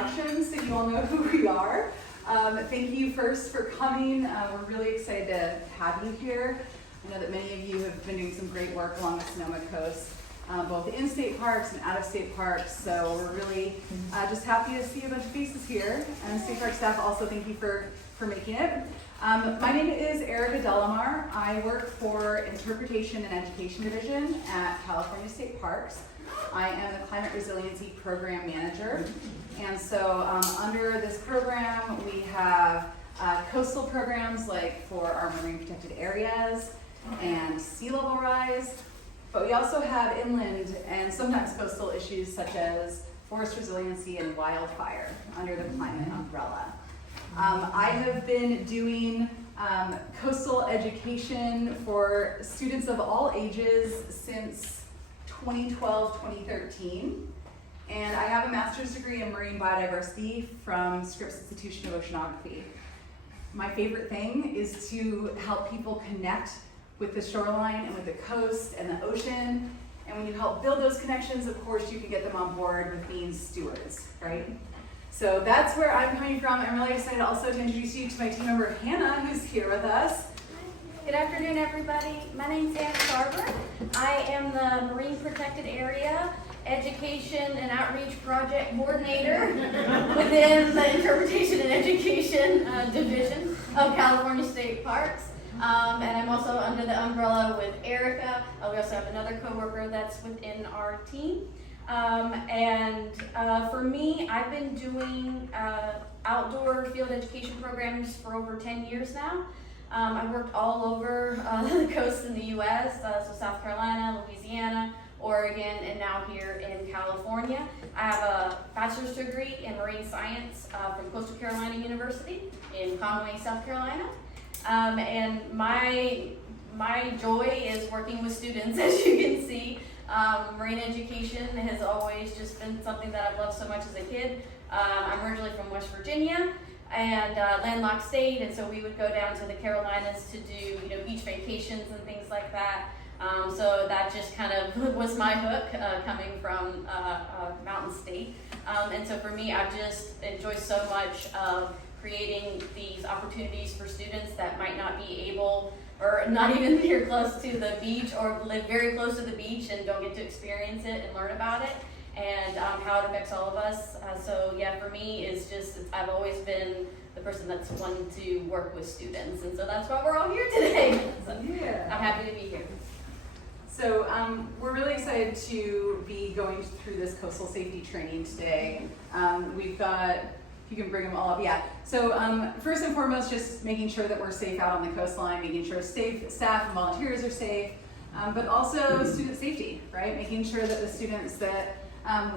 introduction so you all know who we are. Thank you first for coming. We're really excited to have you here. I know that many of you have been doing some great work along the Sonoma coast, both in state parks and out of state parks. So we're really just happy to see a bunch of faces here. And state park staff also, thank you for making it. My name is Erica Delamar. I work for Interpretation and Education Division at California State Parks. I am the Climate Resiliency Program Manager. And so under this program, we have coastal programs like for our marine protected areas and sea level rise, but we also have inland and sometimes coastal issues such as forest resiliency and wildfire under the climate umbrella. I have been doing coastal education for students of all ages since 2012-2013, and I have a master's degree in marine biodiversity from Scripps Institution of Oceanography. My favorite thing is to help people connect with the shoreline and with the coast and the ocean, and when you help build those connections, of course, you can get them on board with being stewards, right? So that's where I'm coming from. I'm really excited also to introduce you to my team member, Hannah, who's here with us. Good afternoon, everybody. My name's Ann Carver. I am the Marine Protected Area Education and Outreach Project Coordinator within the Interpretation and Education Division of California State Parks. And I'm also under the umbrella with Erica. We also have another coworker that's within our team. For me, I've been doing outdoor field education programs for over 10 years now. I've worked all over the coast in the U.S., so South Carolina, Louisiana, Oregon, and now here in California. I have a bachelor's degree in marine science from Coastal Carolina University in Conway, South Carolina. And my joy is working with students, as you can see. Marine education has always just been something that I've loved so much as a kid. I'm originally from West Virginia and landlocked state, and so we would go down to the Carolinas to do beach vacations and things like that. So that just kind of was my hook coming from Mountain State. And so for me, I've just enjoyed so much of creating these opportunities for students that might not be able or not even near close to the beach or live very close to the beach and don't get to experience it and learn about it and how it affects all of us. So yeah, for me, I've always been the person that's wanted to work with students, and so that's why we're all here today. So yeah. I'm happy to be here. So we're really excited to be going through this coastal safety training today. We've got, you can bring them all up, yeah. So first and foremost, just making sure that we're safe out on the coastline, making sure staff and volunteers are safe, but also student safety, right? Making sure that the students that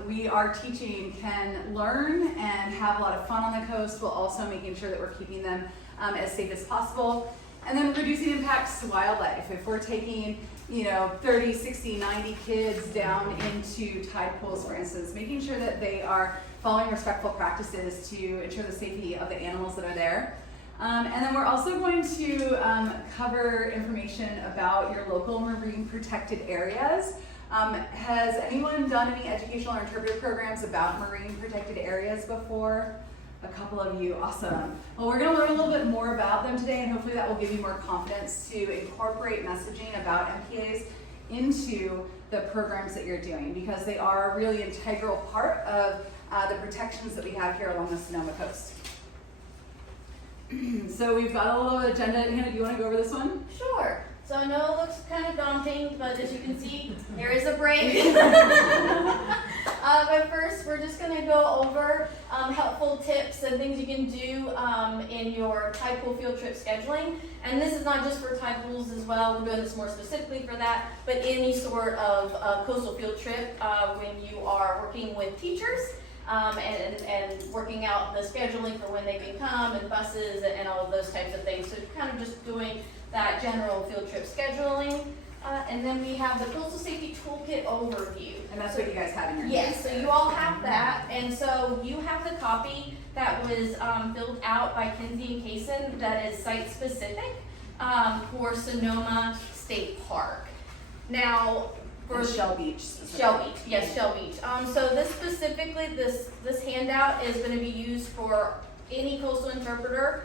we are teaching can learn and have a lot of fun on the coast, while also making sure that we're keeping them as safe as possible. And then reducing impacts to wildlife. If we're taking 30, 60, 90 kids down into tide pools, for instance, making sure that they are following respectful practices to ensure the safety of the animals that are there. And then we're also going to cover information about your local marine protected areas. Has anyone done any educational or interpretive programs about marine protected areas before? A couple of you, awesome. Well, we're gonna learn a little bit more about them today, and hopefully that will give you more confidence to incorporate messaging about MPAs into the programs that you're doing, because they are a really integral part of the protections that we have here along the Sonoma coast. So we've got a little agenda. Hannah, do you want to go over this one? Sure. So I know it looks kind of daunting, but as you can see, there is a break. But first, we're just going to go over helpful tips and things you can do in your tide pool field trip scheduling. And this is not just for tide pools as well. We're doing this more specifically for that, but any sort of coastal field trip when you are working with teachers and working out the scheduling for when they can come and buses and all of those types of things. So kind of just doing that general field trip scheduling. And then we have the Coastal Safety Toolkit Overview. And that's what you guys have in your Yes, so you all have that. And so you have the copy that was filled out by Kinsey and Kaysen that is site-specific for Sonoma State Park. Now, For Shell Beach specifically. Shell Beach, yes, Shell Beach. So this specifically, this handout is going to be used for any coastal interpreter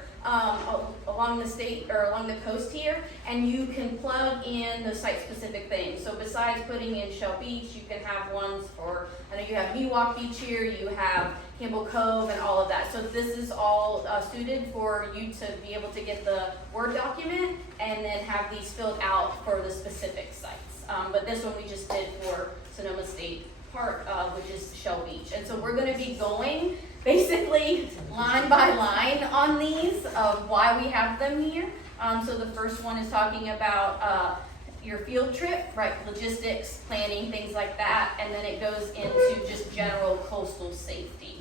along the state or along the coast here, and you can plug in the site-specific things. So besides putting in Shell Beach, you can have ones for, I know you have Miwok Beach here, you have Campbell Cove and all of that. So this is all suited for you to be able to get the Word document and then have these filled out for the specific sites. But this one we just did for Sonoma State Park, which is Shell Beach. And so we're going to be going basically line by line on these of why we have them here. So the first one is talking about your field trip, right? Logistics, planning, things like that. And then it goes into just general coastal safety.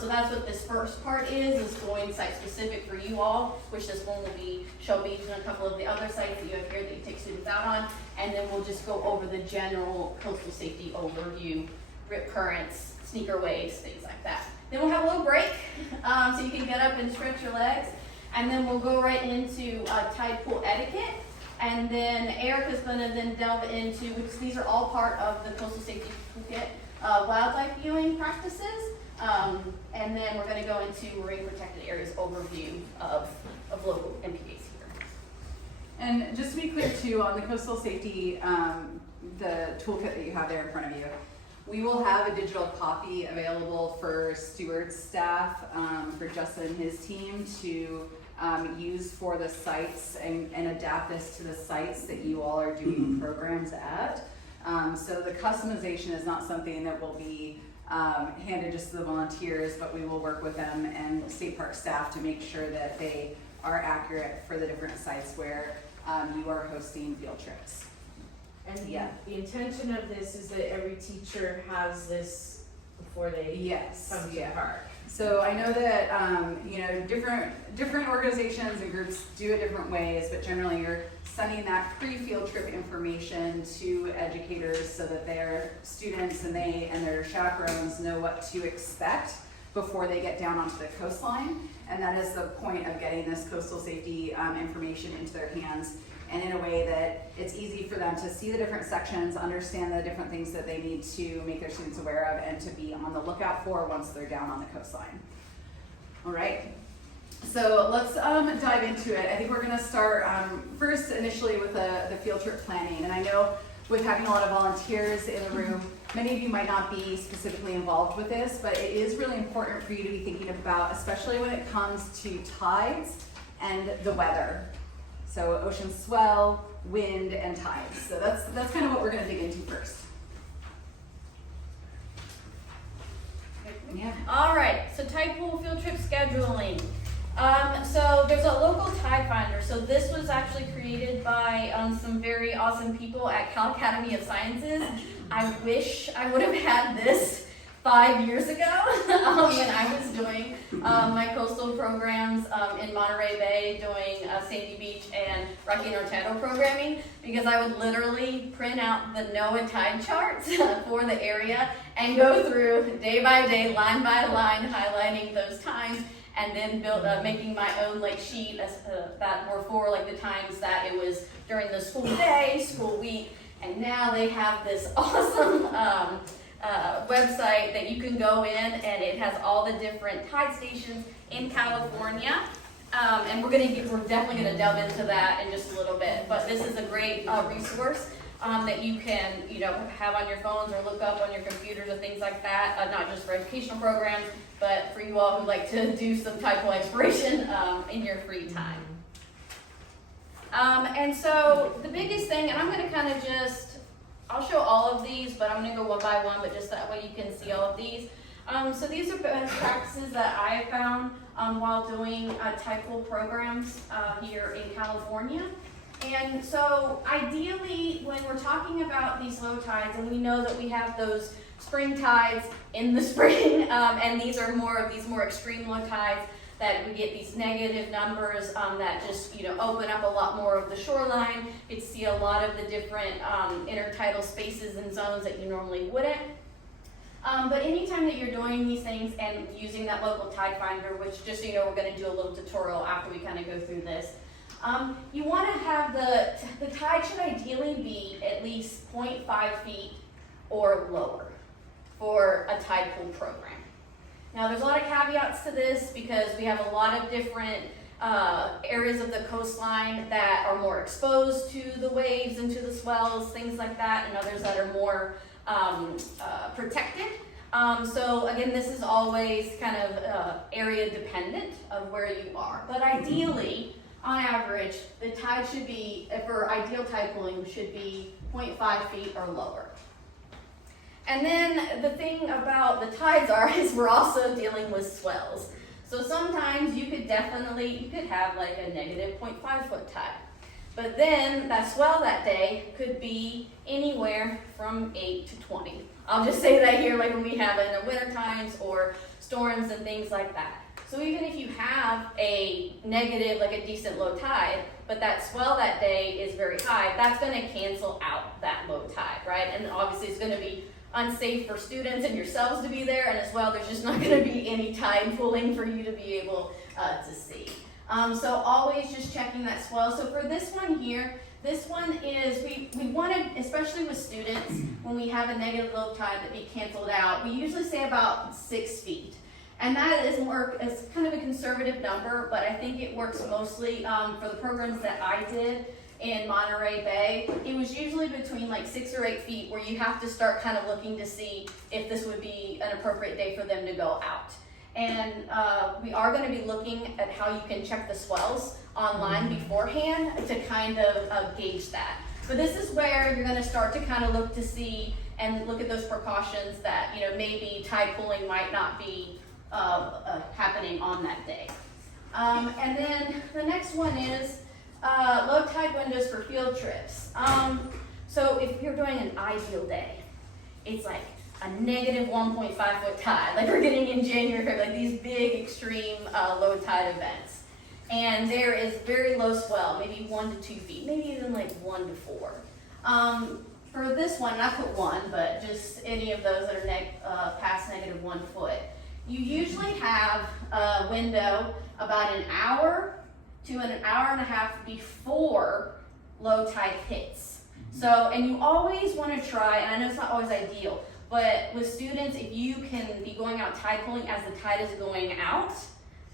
So that's what this first part is going site specific for you all, which this one will be Shell Beach and a couple of the other sites that you have here that you take students out on. And then we'll just go over the general coastal safety overview, rip currents, sneaker waves, things like that. Then we'll have a little break, so you can get up and stretch your legs. And then we'll go right into tide pool etiquette. And then Erica's gonna then delve into, because these are all part of the coastal safety toolkit, wildlife viewing practices. And then we're gonna go into marine protected areas overview of local MPAs here. And just to be clear too, on the coastal safety, the toolkit that you have there in front of you, we will have a digital copy available for Stewards staff, for Justin and his team to use for the sites and adapt this to the sites that you all are doing programs at. So the customization is not something that will be handed just to the volunteers, but we will work with them and state park staff to make sure that they are accurate for the different sites where you are hosting field trips. And the intention of this is that every teacher has this before they come to the park. So I know that different organizations and groups do it different ways, but generally you're sending that pre-field trip information to educators so that their students and their chaperones know what to expect before they get down onto the coastline. And that is the point of getting this coastal safety information into their hands, and in a way that it's easy for them to see the different sections, understand the different things that they need to make their students aware of and to be on the lookout for once they're down on the coastline. All right, so let's dive into it. I think we're gonna start first initially with the field trip planning. And I know with having a lot of volunteers in the room, many of you might not be specifically involved with this, but it is really important for you to be thinking about, especially when it comes to tides and the weather. So ocean swell, wind, and tides. So that's kind of what we're going to dig into first. Yeah. All right, so tide pool field trip scheduling. So there's a local tide finder. So this was actually created by some very awesome people at Cal Academy of Sciences. I wish I would have had this 5 years ago when I was doing my coastal programs in Monterey Bay, doing Sandy Beach and Rocky Nortado programming, because I would literally print out the NOAA tide charts for the area and go through day by day, line by line, highlighting those times, and then making my own like sheet that were for like the times that it was during the school day, school week, and now they have this awesome website that you can go in, and it has all the different tide stations in California. And we're definitely gonna delve into that in just a little bit. But this is a great resource that you can have on your phones or look up on your computers or things like that. Not just for educational programs, but for you all who like to do some tide pool exploration in your free time. And so the biggest thing, and I'm gonna kind of I'll show all of these, but I'm going to go one by one, but just that way you can see all of these. So these are best practices that I have found while doing tide pool programs here in California. And so ideally, when we're talking about these low tides, and we know that we have those spring tides in the spring, and these are more extreme low tides, that we get these negative numbers that just open up a lot more of the shoreline. You can see a lot of the different intertidal spaces and zones that you normally wouldn't. But anytime that you're doing these things and using that local tide finder, which just so you know, we're going to do a little tutorial after we kind of go through this. You want to have the tide should ideally be at least 0.5 feet or lower for a tide pool program. Now there's a lot of caveats to this because we have a lot of different areas of the coastline that are more exposed to the waves and to the swells, things like that, and others that are more protected. So again, this is always kind of area dependent of where you are. But ideally, on average, the tide should be, for ideal tide pooling, should be 0.5 feet or lower. And then the thing about the tides is we're also dealing with swells. So sometimes you could have like a negative 0.5 foot tide. But then that swell that day could be anywhere from 8 to 20. I'll just say that here, like when we have in the winter times or storms and things like that. So even if you have a negative, like a decent low tide, but that swell that day is very high, that's going to cancel out that low tide, right? And obviously it's going to be unsafe for students and yourselves to be there, and as well, there's just not going to be any tide pooling for you to be able to see. So always just checking that swell. So for this one here, this one is, we wanted, especially with students, when we have a negative low tide that be canceled out, we usually say about 6 feet. And that is kind of a conservative number, but I think it works mostly for the programs that I did in Monterey Bay. It was usually between like 6 or 8 feet where you have to start kind of looking to see if this would be an appropriate day for them to go out. And we are going to be looking at how you can check the swells online beforehand to kind of gauge that. But this is where you're going to start to kind of look to see and look at those precautions that, you know, maybe tide pooling might not be happening on that day. And then the next one is low tide windows for field trips. So if you're doing an ideal day, it's like a negative 1.5 foot tide, like we're getting in January, like these big extreme low tide events. And there is very low swell, maybe 1 to 2 feet, maybe even like 1 to 4. For this one, I put 1, but just any of those that are past negative 1 foot. You usually have a window about an hour to an hour and a half before low tide hits. So, and you always want to try, and I know it's not always ideal, but with students, if you can be going out tide pooling as the tide is going out,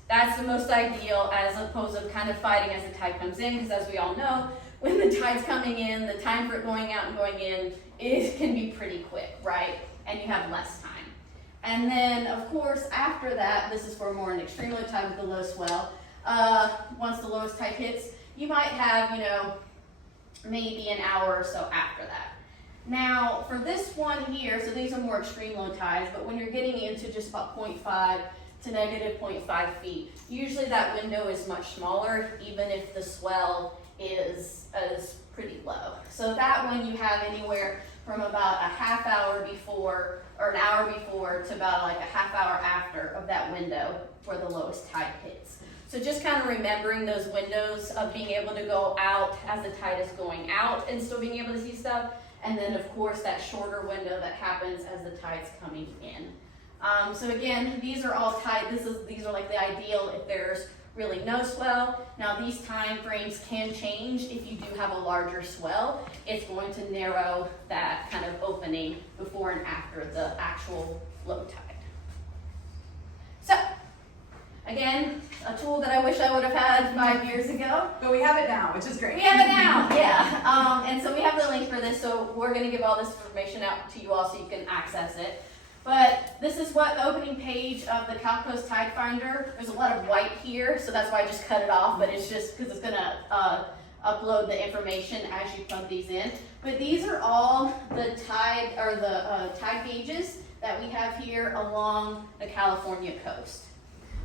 that's the most ideal as opposed to kind of fighting as the tide comes in, because as we all know, when the tide's coming in, the time for it going out and going in, it can be pretty quick, right? And you have less time. And then, of course, after that, this is for more an extreme low tide with the low swell. Once the lowest tide hits, you might have, you know, maybe an hour or so after that. Now, for this one here, so these are more extreme low tides, but when you're getting into just about 0.5 to negative 0.5 feet, usually that window is much smaller, even if the swell is pretty low. So that one you have anywhere from about a half hour before or an hour before to about like a half hour after of that window where the lowest tide hits. So just kind of remembering those windows of being able to go out as the tide is going out and still being able to see stuff. And then of course that shorter window that happens as the tide's coming in. So again, these are all tide, these are like the ideal if there's really no swell. Now these time frames can change if you do have a larger swell. It's going to narrow that kind of opening before and after the actual low tide. So, again, a tool that I wish I would have had 5 years ago. But we have it now, which is great. We have it now, yeah. And so we have the link for this, so we're going to give all this information out to you all so you can access it. But this is what the opening page of the Cal Coast Tide Finder. There's a lot of white here, so that's why I just cut it off, but it's just because it's going to upload the information as you plug these in. But these are all the tide, or the tide gauges that we have here along the California coast.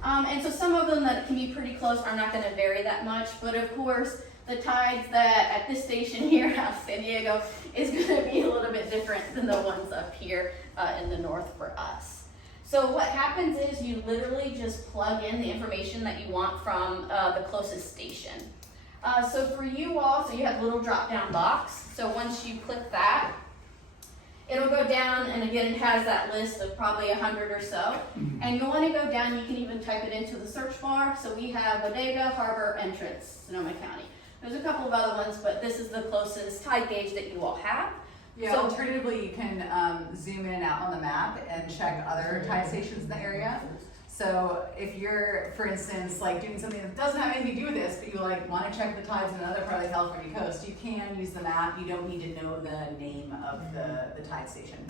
And so some of them that can be pretty close are not going to vary that much, but of course the tides that at this station here out of San Diego is going to be a little bit different than the ones up here in the north for us. So what happens is you literally just plug in the information that you want from the closest station. So for you all, so you have a little drop down box. So once you click that, it'll go down, and again, it has that list of probably 100 or so. And you'll want to go down, you can even type it into the search bar. So we have Bodega Harbor Entrance, Sonoma County. There's a couple of other ones, but this is the closest tide gauge that you all have. Yeah, So- alternatively, you can zoom in out on the map and check other tide stations in the area. So if you're, for instance, like doing something that doesn't have anything to do with this, but you like want to check the tides in another part of the California coast, you can use the map. You don't need to know the name of the tide station.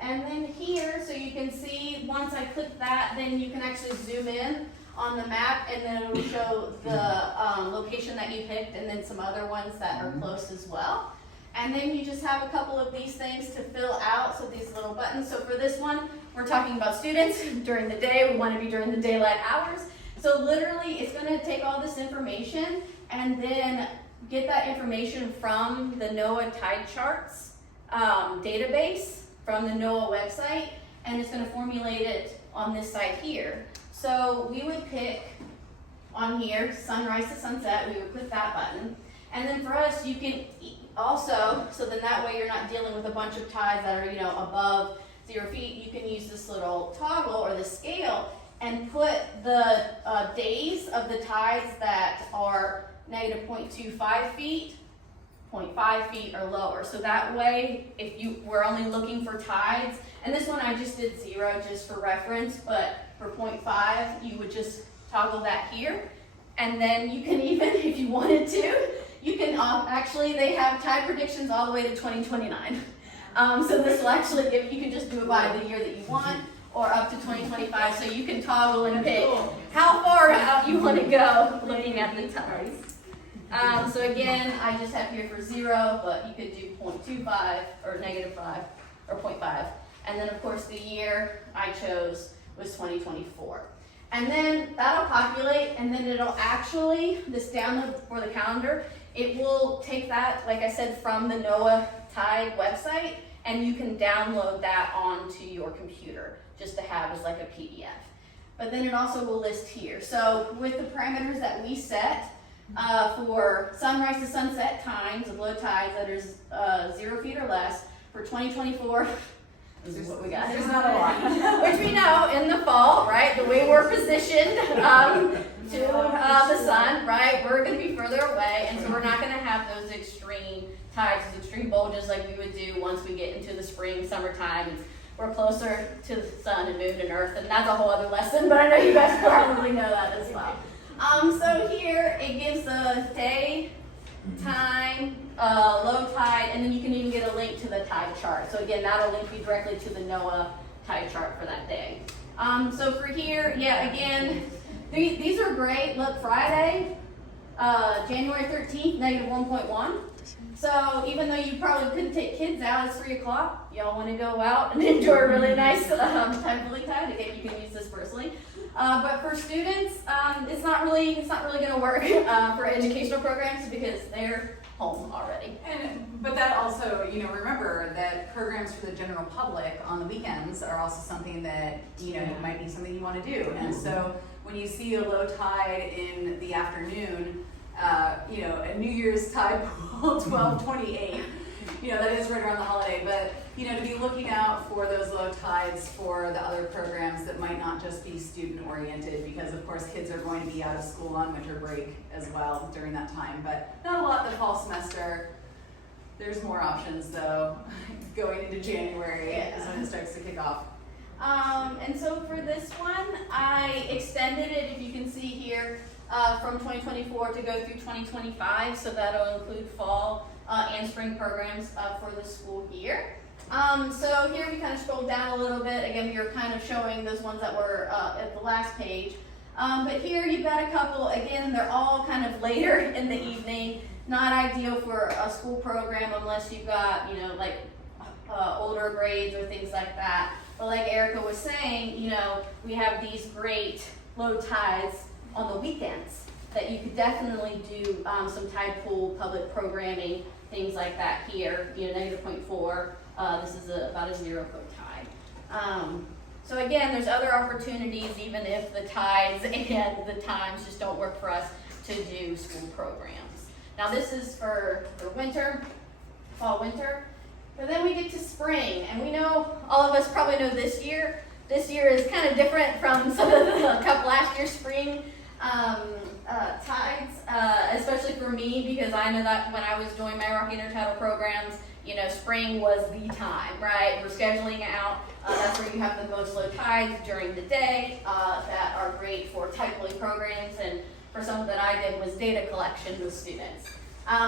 And then here, so you can see, once I click that, then you can actually zoom in on the map, and then it'll show the location that you picked, and then some other ones that are close as well. And then you just have a couple of these things to fill out, so these little buttons. So for this one, we're talking about students during the day. We want to be during the daylight hours. So literally, it's going to take all this information and then get that information from the NOAA Tide Charts database, from the NOAA website, and it's going to formulate it on this side here. So we would pick on here, sunrise to sunset, we would click that button. And then for us, you can also, so then that way you're not dealing with a bunch of tides that are, above 0 feet, you can use this little toggle or the scale and put the days of the tides that are negative 0.25 feet, 0.5 feet or lower. So that way, if you were only looking for tides, and this one I just did 0 just for reference, but for 0.5, you would just toggle that here. And then you can even, if you wanted to, you can actually, they have tide predictions all the way to 2029. So this will actually give, you can just do it by the year that you want, or up to 2025, so you can toggle and pick how far out you want to go looking at the tides. So again, I just have here for 0, but you could do 0.25 or -5 or 0.5. And then of course the year I chose was 2024. And then that'll populate, and then it'll actually, this download for the calendar, it will take that, like I said, from the NOAA Tide website, and you can download that onto your computer just to have as like a PDF. But then it also will list here. So with the parameters that we set for sunrise to sunset times of low tides that are 0 feet or less for 2024, this is what we got. There's not a lot. Which we know in the fall, right? The way we're positioned to the sun, right? We're going to be further away, and so we're not going to have those extreme tides, those extreme bulges like we would do once we get into the spring, summertime. We're closer to the sun and moon and earth, and that's a whole other lesson, but I know you guys probably know that as well. So here it gives the day, time, low tide, and then you can even get a link to the tide chart. So again, that'll link you directly to the NOAA tide chart for that day. So for here, yeah, again, these are great. Look, Friday, January 13th, -1.1. So even though you probably couldn't take kids out, it's 3 o'clock. Y'all want to go out and enjoy a really nice time fully tide. Again, you can use this personally. But for students, it's not really going to work for educational programs because they're home already. But that also, remember that programs for the general public on the weekends are also something that, might be something you want to do. And so when you see a low tide in the afternoon, a New Year's tide pool, 12/28, that is right around the holiday, but, to be looking out for those low tides for the other programs that might not just be student oriented, because of course kids are going to be out of school on winter break as well during that time, but not a lot the fall semester. There's more options though, going into January is when it starts to kick off. And so for this one, I extended it, if you can see here, from 2024 to go through 2025, so that'll include fall and spring programs for the school year. So here we kind of scroll down a little bit. Again, we were kind of showing those ones that were at the last page. But here you've got a couple, again, they're all kind of later in the evening, not ideal for a school program unless you've got, older grades or things like that. But like Erica was saying, we have these great low tides on the weekends that you could definitely do some tide pool public programming, things like that here, -0.4. This is about a 0 foot tide. So again, there's other opportunities even if the tides and the times just don't work for us to do school programs. Now this is for winter, fall, winter. But then we get to spring, and we know, all of us probably know this year is kind of different from some of the couple last year's spring tides, especially for me, because I know that when I was doing my Rocky Intertidal programs, you know, spring was the time, right? We're scheduling out, that's where you have the most low tides during the day that are great for tidal programs, and for some that I did was data collection with students.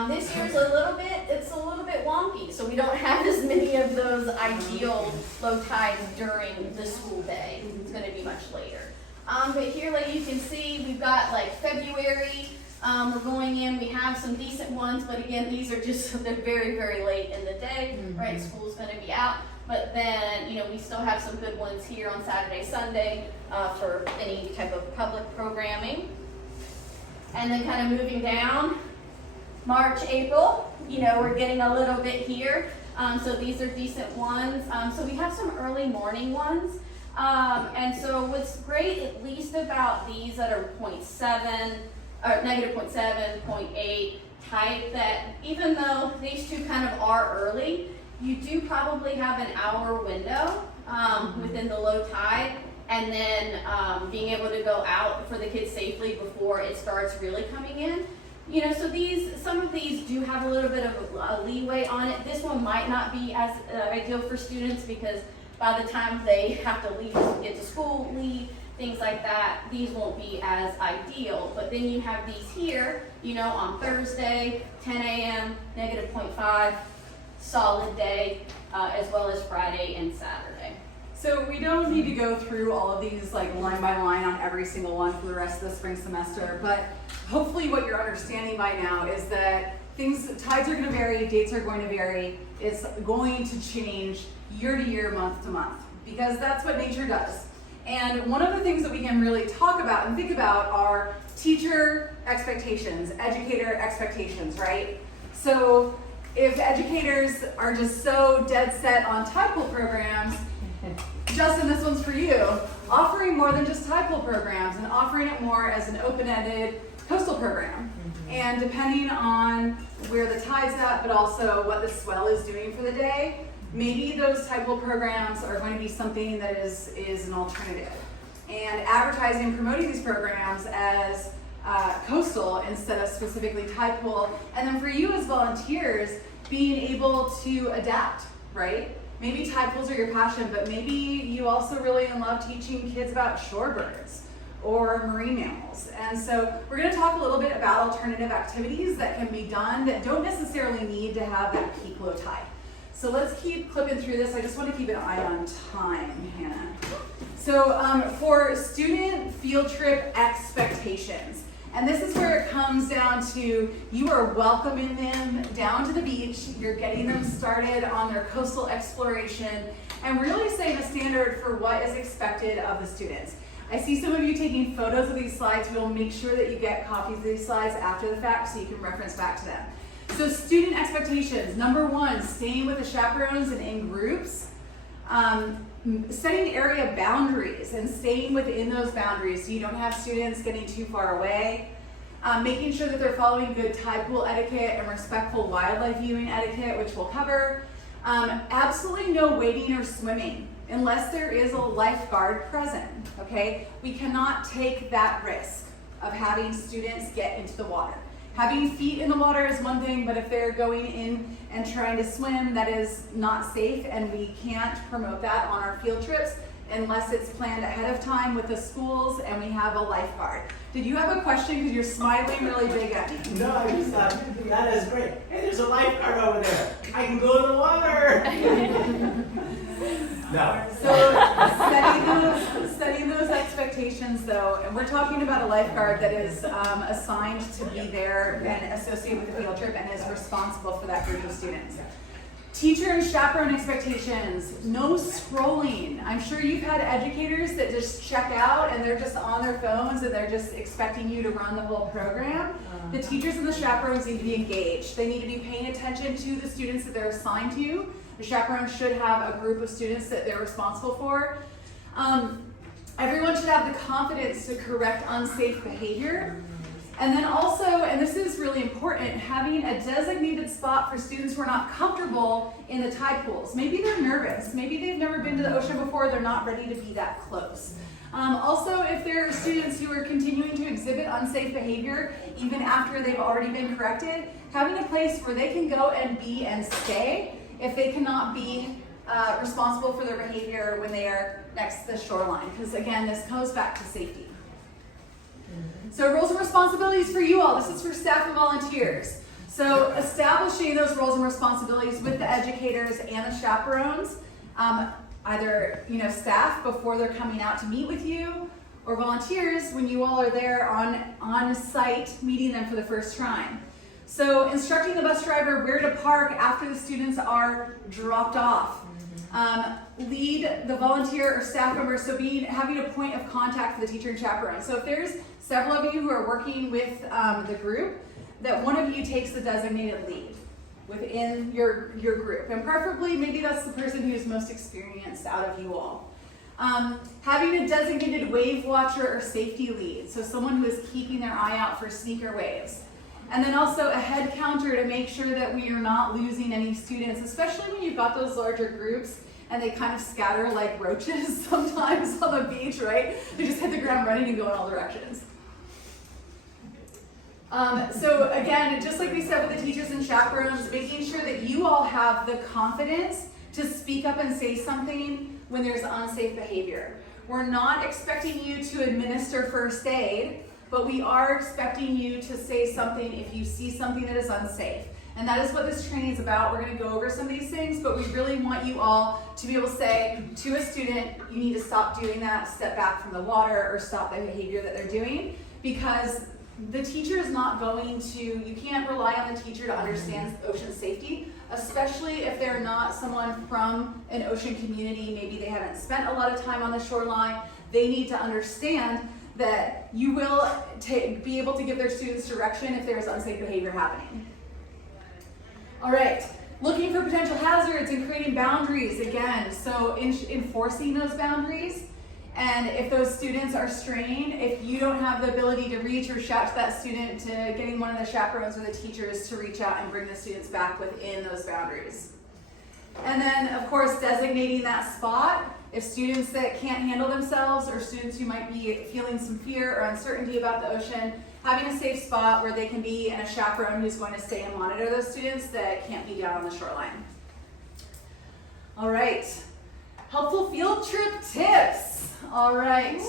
This year's it's a little bit wonky, so we don't have as many of those ideal low tides during the school day. It's going to be much later. But here, like you can see, we've got like February. We're going in. We have some decent ones, but again, these are just they're very, very late in the day. Right, school's going to be out. But then, you know, we still have some good ones here on Saturday, Sunday for any type of public programming. And then kind of moving down. March, April, you know, we're getting a little bit here. So these are decent ones. So we have some early morning ones. And so what's great, at least about these that are 0.7, or negative 0.7, 0.8 type, that even though these two kind of are early, you do probably have an hour window within the low tide. And then being able to go out for the kids safely before it starts really coming in. You know, so some of these do have a little bit of a leeway on it. This one might not be as ideal for students because by the time they have to leave, get to school, leave, things like that, these won't be as ideal. But then you have these here, you know, on Thursday, 10 a.m., negative 0.5, solid day, as well as Friday and Saturday. So we don't need to go through all of these like line by line on every single one for the rest of the spring semester, but hopefully what you're understanding by now is that tides are going to vary, dates are going to vary, it's going to change year to year, month to month, because that's what nature does. And one of the things that we can really talk about and think about are teacher expectations, educator expectations, right? So if educators are just so dead set on tide pool programs, Justin, this one's for you. Offering more than just tide pool programs and offering it more as an open-ended coastal program. And depending on where the tide's at, but also what the swell is doing for the day, maybe those tide pool programs are going to be something that is an alternative. And advertising and promoting these programs as coastal instead of specifically tide pool. And then for you as volunteers, being able to adapt, right? Maybe tide pools are your passion, but maybe you also really love teaching kids about shorebirds or marine mammals. And so we're going to talk a little bit about alternative activities that can be done that don't necessarily need to have that peak low tide. So let's keep clipping through this. I just want to keep an eye on time, Hannah. So for student field trip expectations, and this is where it comes down to you are welcoming them down to the beach, you're getting them started on their coastal exploration, and really setting a standard for what is expected of the students. I see some of you taking photos of these slides. We'll make sure that you get copies of these slides after the fact so you can reference back to them. So student expectations, number one, staying with the chaperones and in groups. Setting area boundaries and staying within those boundaries so you don't have students getting too far away. Making sure that they're following good tide pool etiquette and respectful wildlife viewing etiquette, which we'll cover. Absolutely no wading or swimming unless there is a lifeguard present, okay? We cannot take that risk of having students get into the water. Having feet in the water is one thing, but if they're going in and trying to swim, that is not safe, and we can't promote that on our field trips unless it's planned ahead of time with the schools and we have a lifeguard. Did you have a question? Because you're smiling really big at me. No, I just thought, that is great. Hey, there's a lifeguard over there. I can go in the water. No. So setting those expectations though, and we're talking about a lifeguard that is assigned to be there and associated with the field trip and is responsible for that group of students. Teacher and chaperone expectations, no scrolling. I'm sure you've had educators that just check out and they're just on their phones and they're just expecting you to run the whole program. The teachers and the chaperones need to be engaged. They need to be paying attention to the students that they're assigned to. The chaperone should have a group of students that they're responsible for. Everyone should have the confidence to correct unsafe behavior. And then also, and this is really important, having a designated spot for students who are not comfortable in the tide pools. Maybe they're nervous, maybe they've never been to the ocean before, they're not ready to be that close. Also, if there are students who are continuing to exhibit unsafe behavior, even after they've already been corrected, having a place where they can go and be and stay if they cannot be responsible for their behavior when they are next to the shoreline. Because again, this goes back to safety. So roles and responsibilities for you all. This is for staff and volunteers. So establishing those roles and responsibilities with the educators and the chaperones, either staff before they're coming out to meet with you, or volunteers when you all are there on site meeting them for the first time. So instructing the bus driver where to park after the students are dropped off. Lead the volunteer or staff member, so having a point of contact for the teacher and chaperone. So if there's several of you who are working with the group, that one of you takes the designated lead within your group. And preferably, maybe that's the person who's most experienced out of you all. Having a designated wave watcher or safety lead, so someone who is keeping their eye out for sneaker waves. And then also a head counter to make sure that we are not losing any students, especially when you've got those larger groups and they kind of scatter like roaches sometimes on the beach, right? They just hit the ground running and go in all directions. So again, just like we said with the teachers and chaperones, making sure that you all have the confidence to speak up and say something when there's unsafe behavior. We're not expecting you to administer first aid, but we are expecting you to say something if you see something that is unsafe. And that is what this training is about. We're going to go over some of these things, but we really want you all to be able to say to a student, you need to stop doing that, step back from the water, or stop the behavior that they're doing, because the teacher is not going to, you can't rely on the teacher to understand ocean safety, especially if they're not someone from an ocean community. Maybe they haven't spent a lot of time on the shoreline. They need to understand that you will be able to give their students direction if there's unsafe behavior happening. All right, looking for potential hazards and creating boundaries again. So enforcing those boundaries, and if those students are straying, if you don't have the ability to reach or shout to that student, to getting one of the chaperones or the teachers to reach out and bring the students back within those boundaries. And then of course, designating that spot. If students that can't handle themselves, or students who might be feeling some fear or uncertainty about the ocean, having a safe spot where they can be, and a chaperone who's going to stay and monitor those students that can't be down on the shoreline. All right, helpful field trip tips. All right,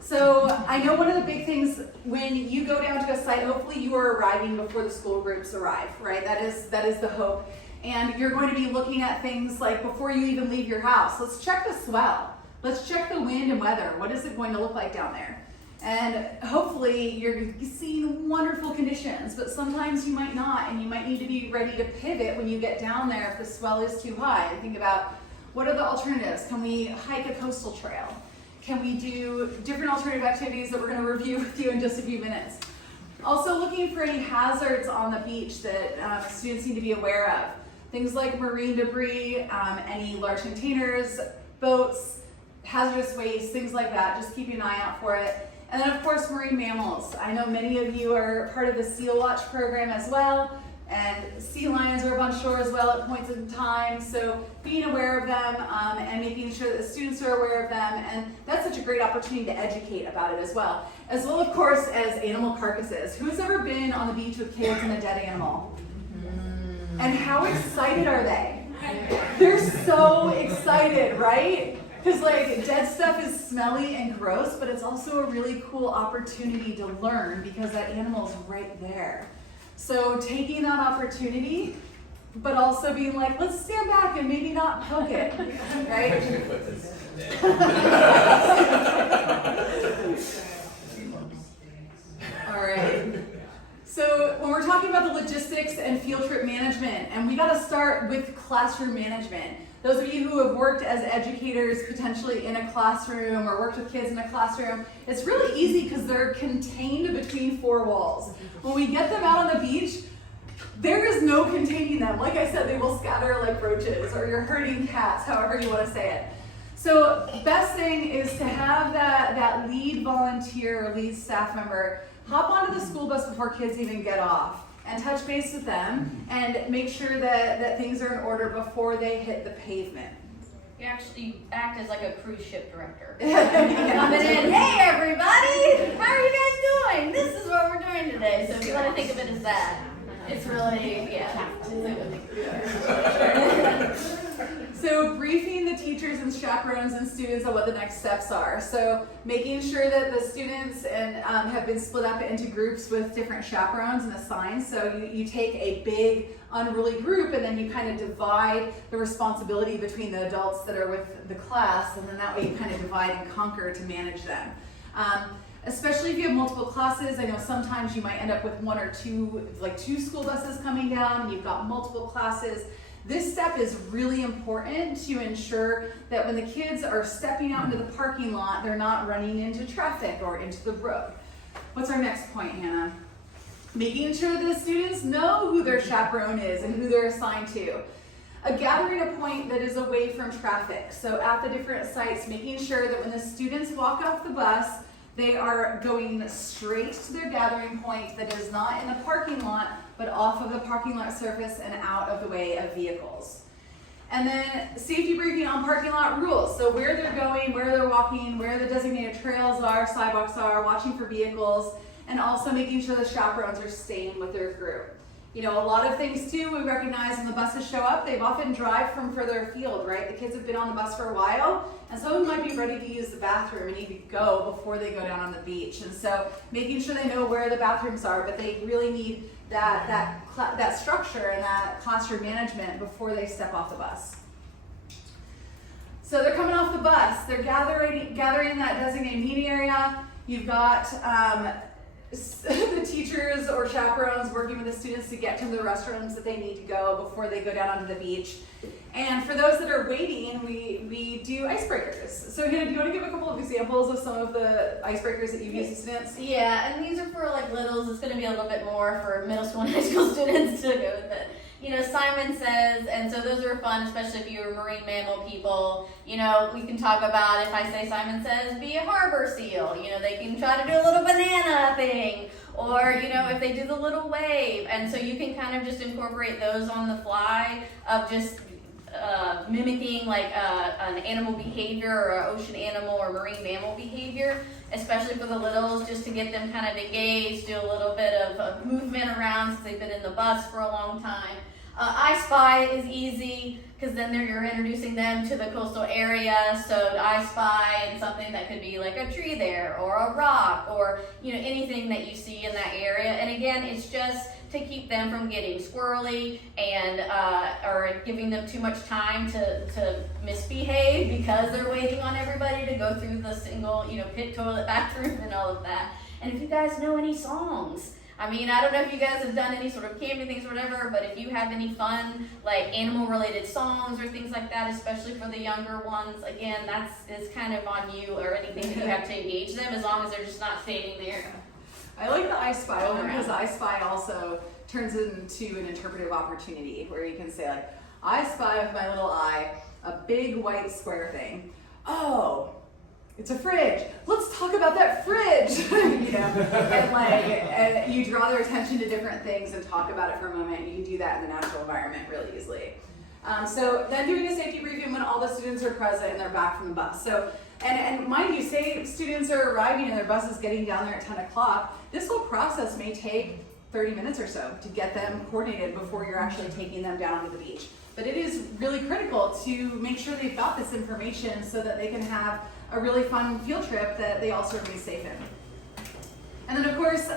so I know one of the big things when you go down to a site, hopefully you are arriving before the school groups arrive, right? That is the hope. And you're going to be looking at things like before you even leave your house. Let's check the swell. Let's check the wind and weather. What is it going to look like down there? And hopefully you're seeing wonderful conditions, but sometimes you might not, and you might need to be ready to pivot when you get down there if the swell is too high. And think about, what are the alternatives? Can we hike a coastal trail? Can we do different alternative activities that we're going to review with you in just a few minutes? Also looking for any hazards on the beach that students need to be aware of. Things like marine debris, any large containers, boats, hazardous waste, things like that. Just keeping an eye out for it. And then of course, marine mammals. I know many of you are part of the Seal Watch program as well, and sea lions are up on shore as well at points in time. So being aware of them and making sure that the students are aware of them, and that's such a great opportunity to educate about it as well. As well, of course, as animal carcasses. Who's ever been on the beach with kids and a dead animal? And how excited are they? They're so excited, right? Because like dead stuff is smelly and gross, but it's also a really cool opportunity to learn because that animal's right there. So taking that opportunity, but also being like, let's stand back and maybe not poke it, right? All right. So when we're talking about the logistics and field trip management, and we got to start with classroom management. Those of you who have worked as educators potentially in a classroom or worked with kids in a classroom, it's really easy because they're contained between four walls. When we get them out on the beach, there is no containing them. Like I said, they will scatter like roaches, or you're herding cats, however you want to say it. So best thing is to have that lead volunteer or lead staff member hop onto the school bus before kids even get off and touch base with them and make sure that things are in order before they hit the pavement. You actually act as like a cruise ship director. Yeah. Coming in, hey everybody, how are you guys doing? This is what we're doing today. So if you want to think of it as that, it's really, yeah. So briefing the teachers and chaperones and students on what the next steps are. So making sure that the students have been split up into groups with different chaperones and assigned. So you take a big unruly group and then you kind of divide the responsibility between the adults that are with the class, and then that way you kind of divide and conquer to manage them. Especially if you have multiple classes, I know sometimes you might end up with one or two, like 2 school buses coming down and you've got multiple classes. This step is really important to ensure that when the kids are stepping out into the parking lot, they're not running into traffic or into the road. What's our next point, Hannah? Making sure that the students know who their chaperone is and who they're assigned to. A gathering point that is away from traffic. So at the different sites, making sure that when the students walk off the bus, they are going straight to their gathering point that is not in the parking lot, but off of the parking lot surface and out of the way of vehicles. And then safety briefing on parking lot rules. So where they're going, where they're walking, where the designated trails are, sidewalks are, watching for vehicles, and also making sure the chaperones are staying with their group. You know, a lot of things too, we recognize when the buses show up, they've often drive from further afield, right? The kids have been on the bus for a while, and someone might be ready to use the bathroom and need to go before they go down on the beach. And so making sure they know where the bathrooms are, but they really need that structure and that classroom management before they step off the bus. So they're coming off the bus, they're gathering in that designated meeting area. You've got the teachers or chaperones working with the students to get to the restrooms that they need to go before they go down onto the beach. And for those that are waiting, we do icebreakers. So Hannah, do you want to give a couple of examples of some of the icebreakers that you've used with students? Yeah, and these are for like littles. It's going to be a little bit more for middle school and high school students to go with it. You know, Simon Says, and so those are fun, especially if you're marine mammal people. You know, we can talk about, if I say Simon Says, be a harbor seal. You know, they can try to do a little banana thing, or, you know, if they do the little wave. And so you can kind of just incorporate those on the fly of just mimicking like an animal behavior or an ocean animal or marine mammal behavior, especially for the littles, just to get them kind of engaged, do a little bit of movement around since they've been in the bus for a long time. I Spy is easy because then you're introducing them to the coastal area. So I Spy and something that could be like a tree there or a rock or, you know, anything that you see in that area. And again, it's just to keep them from getting squirrely and or giving them too much time to misbehave because they're waiting on everybody to go through the single, you know, pit toilet bathroom and all of that. And if you guys know any songs, I mean, I don't know if you guys have done any sort of camping things or whatever, but if you have any fun, like animal-related songs or things like that, especially for the younger ones, again, is kind of on you or anything that you have to engage them, as long as they're just not standing there. I like the I Spy one because I Spy also turns into an interpretive opportunity where you can say like, I spy with my little eye a big white square thing. Oh, it's a fridge. Let's talk about that fridge. You know, and you draw their attention to different things and talk about it for a moment. You can do that in the natural environment really easily. So then doing a safety briefing when all the students are present and they're back from the bus. So, and mind you, say students are arriving and their bus is getting down there at 10 o'clock, this whole process may take 30 minutes or so to get them coordinated before you're actually taking them down onto the beach. But it is really critical to make sure they've got this information so that they can have a really fun field trip that they also remain safe in. And then of course,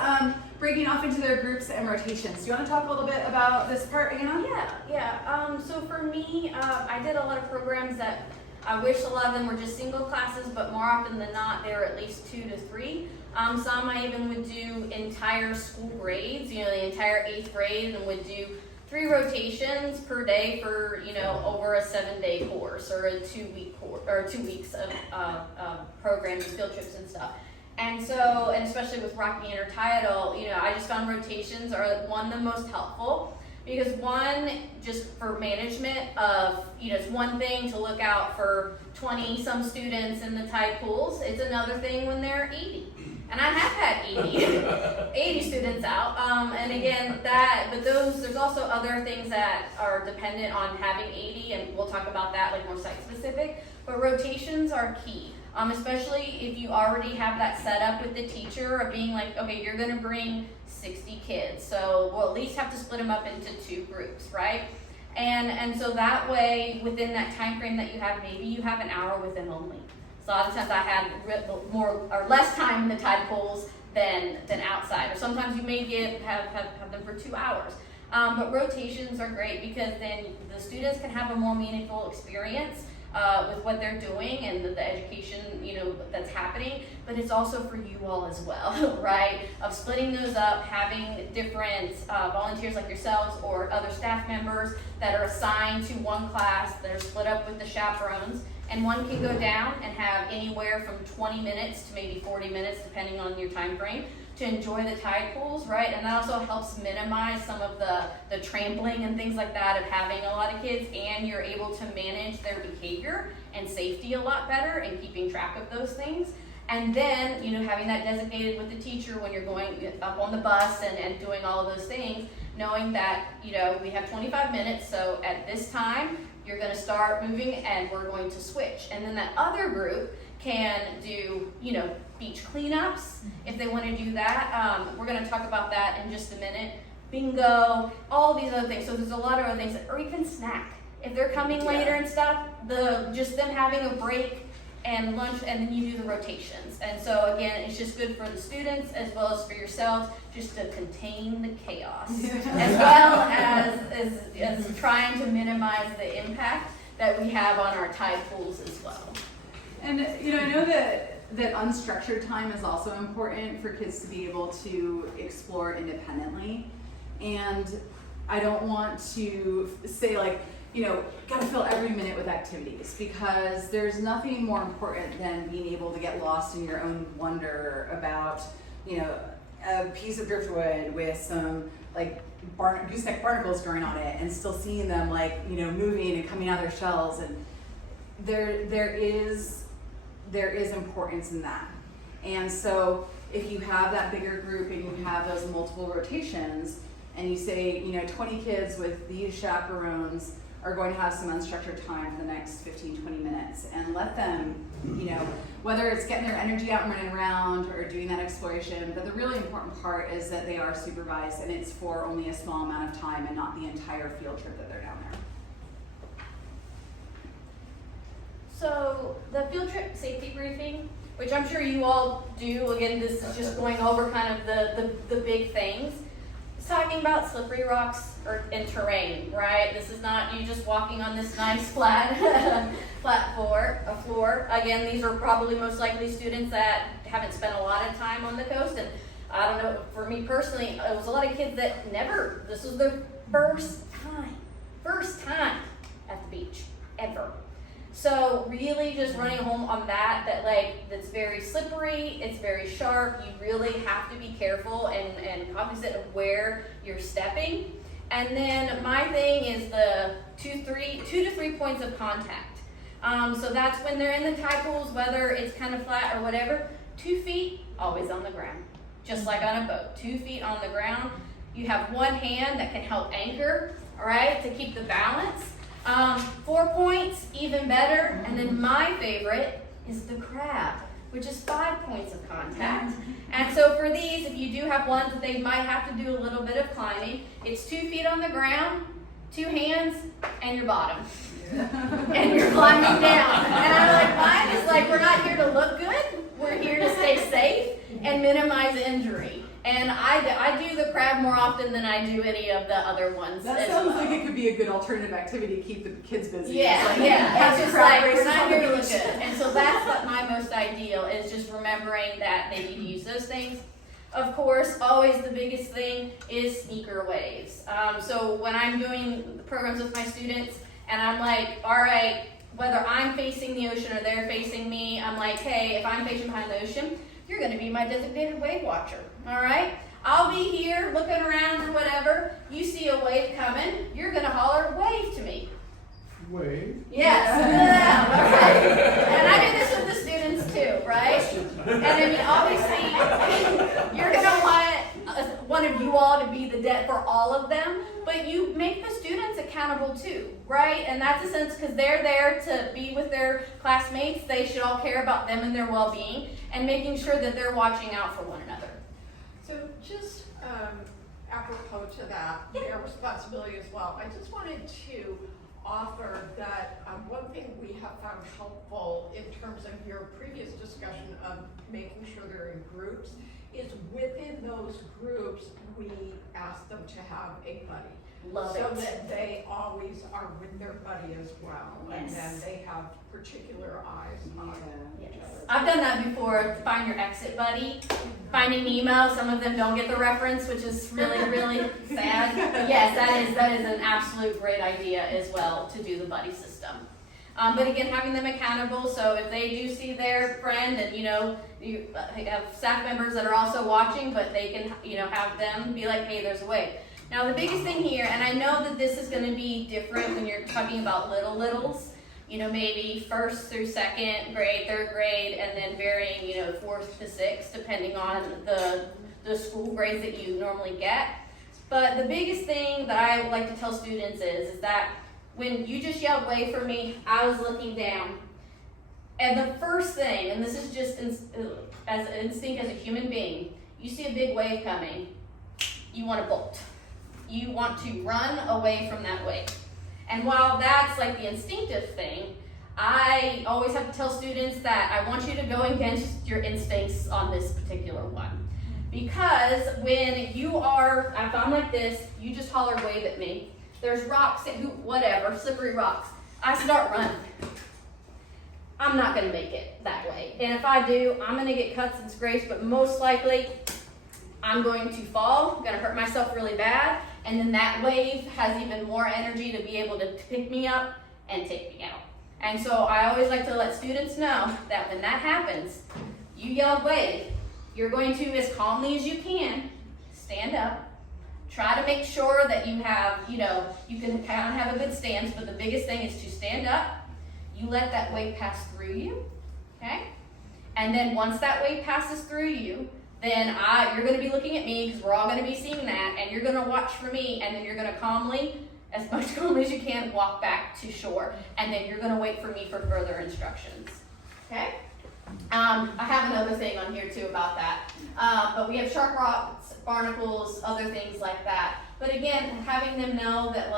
breaking off into their groups and rotations. Do you want to talk a little bit about this part, Anna? Yeah. So for me, I did a lot of programs that I wish a lot of them were just single classes, but more often than not, they were at least 2 to 3. Some I even would do entire school grades, you know, the entire 8th grade, and would do 3 rotations per day for, you know, over a 7-day course or a 2-week course or 2 weeks of programs and field trips and stuff. And so, and especially with Rocky Intertidal, you know, I just found rotations are the most helpful because one, just for management of, you know, it's one thing to look out for 20 some students in the tide pools. It's another thing when there are 80. And I have had 80 students out. And again, there's also other things that are dependent on having 80, and we'll talk about that like more site specific, but rotations are key. Especially if you already have that set up with the teacher of being like, okay, you're gonna bring 60 kids, so we'll at least have to split them up into 2 groups, right? And so that way, within that time frame that you have, maybe you have an hour with them only. So a lot of times I had more or less time in the tide pools than outside, or sometimes you may have them for 2 hours. But rotations are great because then the students can have a more meaningful experience with what they're doing and the education, that's happening, but it's also for you all as well, right? Of splitting those up, having different volunteers like yourselves or other staff members that are assigned to one class that are split up with the chaperones, and one can go down and have anywhere from 20 minutes to maybe 40 minutes, depending on your time frame, to enjoy the tide pools, right? And that also helps minimize some of the trampling and things like that of having a lot of kids, and you're able to manage their behavior and safety a lot better and keeping track of those things. And then, having that designated with the teacher when you're going up on the bus and doing all of those things, knowing that, we have 25 minutes, so at this time, you're gonna start moving and we're going to switch. And then that other group can do, beach cleanups if they want to do that. We're going to talk about that in just a minute. Bingo, all these other things. So there's a lot of other things, or even snack. If they're coming later and stuff, just them having a break and lunch, and then you do the rotations. And so again, it's just good for the students as well as for yourselves, just to contain the chaos, as well as trying to minimize the impact that we have on our tide pools as well. And I know that unstructured time is also important for kids to be able to explore independently. And I don't want to say gotta fill every minute with activities, because there's nothing more important than being able to get lost in your own wonder about, a piece of driftwood with some gooseneck barnacles growing on it, and still seeing them moving and coming out of their shells. And there is importance in that. And so if you have that bigger group and you have those multiple rotations, and you say, 20 kids with these chaperones are going to have some unstructured time for the next 15, 20 minutes, and let them, whether it's getting their energy out and running around or doing that exploration, but the really important part is that they are supervised, and it's for only a small amount of time and not the entire field trip that they're down there. So the field trip safety briefing, which I'm sure you all do, again, this is just going over kind of the big things. It's talking about slippery rocks and terrain, right? This is not you just walking on this nice flat floor. Again, these are probably most likely students that haven't spent a lot of time on the coast, and I don't know, for me personally, it was a lot of kids that this was their first time at the beach, ever. So really just running home on that's very slippery, it's very sharp, you really have to be careful and cognizant of where you're stepping. And then my thing is the 2 to 3 points of contact. So that's when they're in the tide pools, whether it's kind of flat or whatever, 2 feet always on the ground, just like on a boat, 2 feet on the ground. You have one hand that can help anchor, all right, to keep the balance. 4 points, even better. And then my favorite is the crab, which is 5 points of contact. And so for these, if you do have ones that they might have to do a little bit of climbing, it's 2 feet on the ground, 2 hands, and your bottom. And you're climbing down. And mine is we're not here to look good, we're here to stay safe and minimize injury. And I do the crab more often than I do any of the other ones. That sounds like it could be a good alternative activity to keep the kids busy. Yeah. It's just we're not here to look good. And so that's what my most ideal is, just remembering that they need to use those things. Of course, always the biggest thing is sneaker waves. So when I'm doing programs with my students, and I'm all right, whether I'm facing the ocean or they're facing me, I'm hey, if I'm facing behind the ocean, you're going to be my designated wave watcher, all right? I'll be here looking around or whatever. You see a wave coming, you're going to holler, wave to me. Wave? Yes. Yeah, all right. And I do this with the students too, right? And obviously, that for all of them, but you make the students accountable too, right? And that's a sense, because they're there to be with their classmates, they should all care about them and their well-being, and making sure that they're watching out for one another. So just apropos to that, their responsibility as well, I just wanted to offer that one thing we have found helpful in terms of your previous discussion of making sure they're in groups is within those groups, we ask them to have a buddy. Love so it. that they always are with their buddy as well. And Yes. then they have particular eyes on Yes. each other. I've done that before, find your exit buddy. Finding Nemo, some of them don't get the reference, which is really, really sad. But yes, that is an absolute great idea as well, to do the buddy system. But again, having them accountable, so if they do see their friend, and you have staff members that are also watching, but they can, have them be like, hey, there's a way. Now the biggest thing here, and I know that this is gonna be different when you're talking about littles, maybe 1st through 2nd grade, 3rd grade, and then varying, 4th to 6th, depending on the school grades that you normally get. But the biggest thing that I like to tell students is that when you just yelled wave for me, I was looking down. And the first thing, and this is just as an instinct as a human being, you see a big wave coming, you want to bolt. You want to run away from that wave. And while that's like the instinctive thing, I always have to tell students that I want you to go against your instincts on this particular one. Because when if I'm like this, you just holler wave at me. There's rocks, whatever, slippery rocks. I start running. I'm not gonna make it that way. And if I do, I'm gonna get cuts and scrapes, but most likely, I'm going to fall, I'm gonna hurt myself really bad, and then that wave has even more energy to be able to pick me up and take me out. And so I always like to let students know that when that happens, you yell wave, you're going to, as calmly as you can, stand up, try to make sure that you have, you can kind of have a good stance, but the biggest thing is to stand up, you let that wave pass through you, okay? And then once that wave passes through you, then you're gonna be looking at me, because we're all gonna be seeing that, and you're gonna watch for me, and then you're gonna calmly, as much calmly as you can, walk back to shore. And then you're gonna wait for me for further instructions, okay? I have another thing on here too about that. But we have shark rocks, barnacles, other things like that. But again, having them know that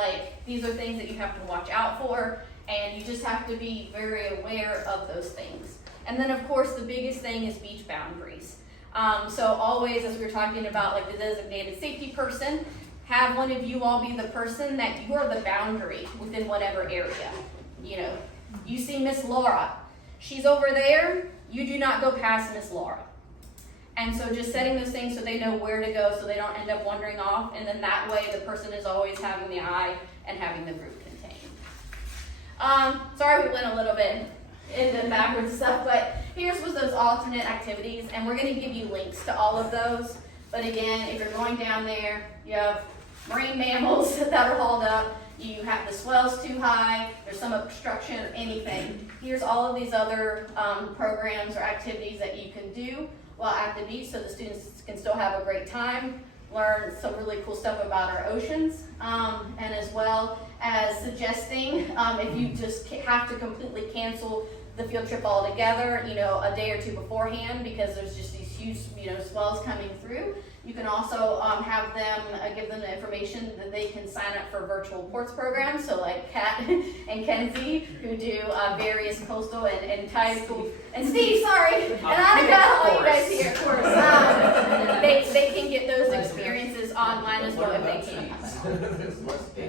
these are things that you have to watch out for, and you just have to be very aware of those things. And then of course, the biggest thing is beach boundaries. So always, as we were talking about the designated safety person, have one of you all be the person that you are the boundary within whatever area. You see Miss Laura, she's over there, you do not go past Miss Laura. And so just setting those things so they know where to go, so they don't end up wandering off, and then that way the person is always having the eye and having the group contained. Sorry we went a little bit into backwards stuff, but here's those alternate activities, and we're going to give you links to all of those. But again, if you're going down there, you have marine mammals that are hauled up, you have the swells too high, there's some obstruction or anything. Here's all of these other programs or activities that you can do while at the beach, so the students can still have a great time, learn some really cool stuff about our oceans, and as well as suggesting if you just have to completely cancel the field trip altogether, a day or two beforehand, because there's just these huge, swells coming through. You can also have them, give them the information that they can sign up for virtual ports programs. So like Kat and Kenzie, who do various coastal and tide schools, and Steve, sorry, and Annika, all you guys here, of course. They can get those experiences online as well if they can.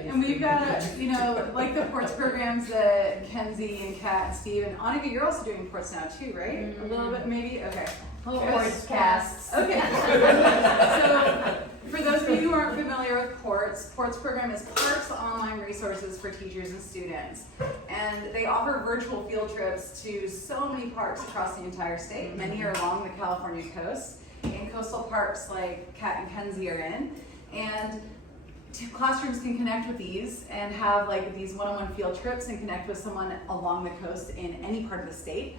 And we've got, the ports programs that Kenzie and Kat and Steve and Annika, you're also doing ports now too, right? A little bit maybe? Okay. Ports casts. Okay. So for those of you who aren't familiar with Ports program is Parks online resources for teachers and students. And they offer virtual field trips to so many parks across the entire state. Many are along the California coast, and coastal parks like Kat and Kenzie are in. And classrooms can connect with these and have these one-on-one field trips and connect with someone along the coast in any part of the state.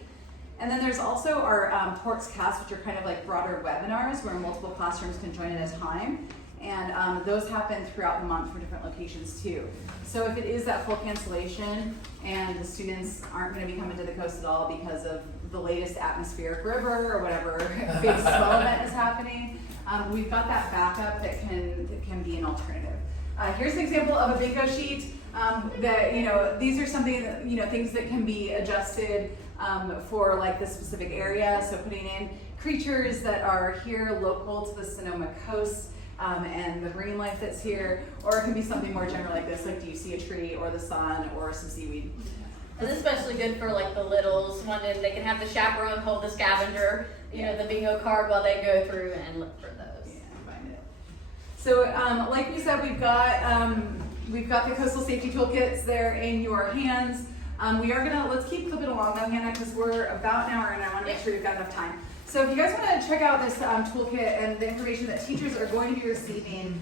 And then there's also our Ports Cast, which are kind of broader webinars where multiple classrooms can join at a time. And those happen throughout the month for different locations too. So if it is that full cancellation and the students aren't going to be coming to the coast at all because of the latest atmospheric river or whatever big swell event is happening, we've got that backup that can be an alternative. Here's an example of a bingo sheet that, these are something that, things that can be adjusted for like the specific area. So putting in creatures that are here local to the Sonoma coast and the marine life that's here, or it can be something more general like this, like do you see a tree or the sun or some seaweed. And especially good for like the littles, one day they can have the chaperone hold the scavenger, the bingo card while they go through and look for those. Yeah, find it. So like we said, we've got the coastal safety toolkits there in your hands. Let's keep flipping along though, Hannah, because we're about an hour and I want to make sure we've got enough time. So if you guys want to check out this toolkit and the information that teachers are going to be receiving,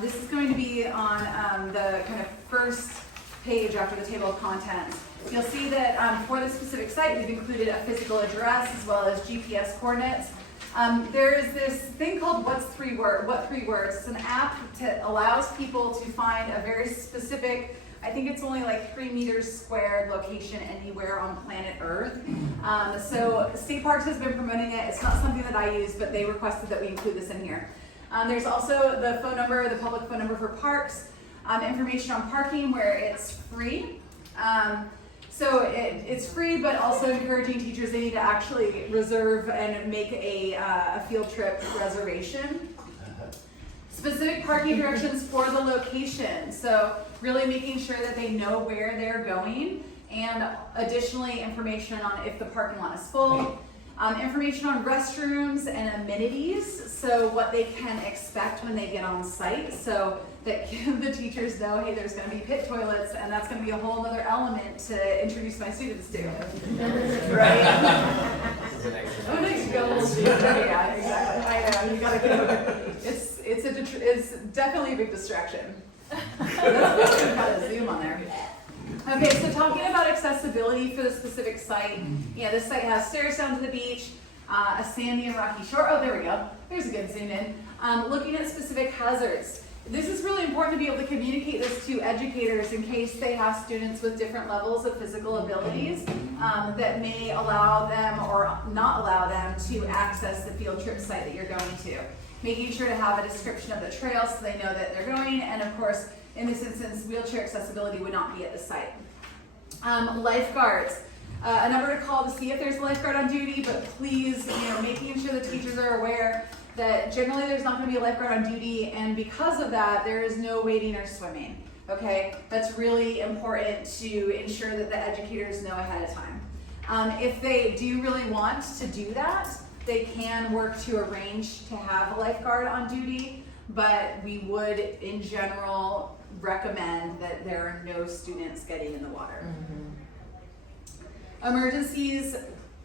this is going to be on the kind of first page after the table of contents. You'll see that for the specific site, we've included a physical address as well as GPS coordinates. There is this thing called What 3 Words. It's an app that allows people to find a very specific, I think it's only like 3 meters squared location anywhere on planet Earth. So State Parks has been promoting it. It's not something that I use, but they requested that we include this in here. There's also the phone number, the public phone number for parks, information on parking where it's free. So it's free, but also encouraging teachers, they need to actually reserve and make a field trip reservation. Specific parking directions for the location. So really making sure that they know where they're going, and additionally information on if the parking lot is full. Information on restrooms and amenities, so what they can expect when they get on site, so that the teachers know, hey, there's going to be pit toilets, and that's going to be a whole other element to introduce my students to. Right? Oh, nice. You got a little student. Yeah, exactly. I know. You got to go. It's definitely a big distraction. That's good. We've got a zoom on there. Okay, so talking about accessibility for the specific site, this site has stairs down to the beach, a sandy and rocky shore. Oh, there we go. There's a good zoom in. Looking at specific hazards. This is really important to be able to communicate this to educators in case they have students with different levels of physical abilities that may allow them or not allow them to access the field trip site that you're going to. Making sure to have a description of the trail so they know that they're going, and of course, in this instance, wheelchair accessibility would not be at the site. Lifeguards. A number to call to see if there's a lifeguard on duty, but please, making sure the teachers are aware that generally there's not going to be a lifeguard on duty, and because of that, there is no wading or swimming. Okay, that's really important to ensure that the educators know ahead of time. If they do really want to do that, they can work to arrange to have a lifeguard on duty, but we would, in general, recommend that there are no students getting in the water. Emergencies,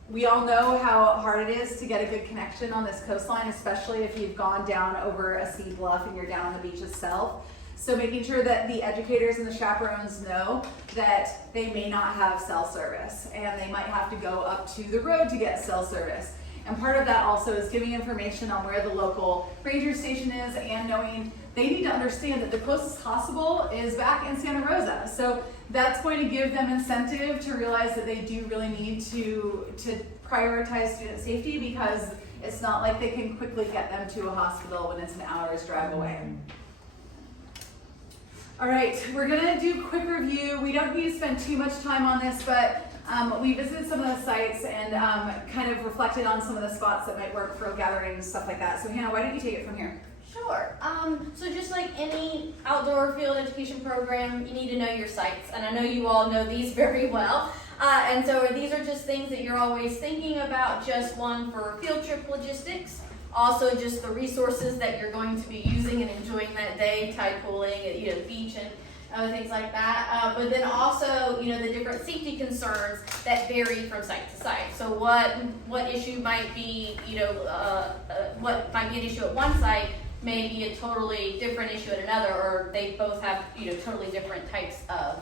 we all know how hard it is to get a good connection on this coastline, especially if you've gone down over a sea bluff and you're down on the beach itself. So making sure that the educators and the chaperones know that they may not have cell service and they might have to go up to the road to get cell service. And part of that also is giving information on where the local ranger station is, and knowing they need to understand that the closest hospital is back in Santa Rosa. So that's going to give them incentive to realize that they do really need to prioritize student safety, because it's not like they can quickly get them to a hospital when it's an hour's drive away. All right, we're gonna do a quick review. We don't need to spend too much time on this, but we visited some of the sites and kind of reflected on some of the spots that might work for gathering and stuff like that. So Hannah, why don't you take it from here? Sure. So just like any outdoor field education program, you need to know your sites, and I know you all know these very well. And so these are just things that you're always thinking about, just one for field trip logistics, also just the resources that you're going to be using and enjoying that day, tide pooling, the beach and other things like that. But then also, the different safety concerns that vary from site to site. So what issue might be, what might be an issue at one site may be a totally different issue at another, or they both have, totally different types of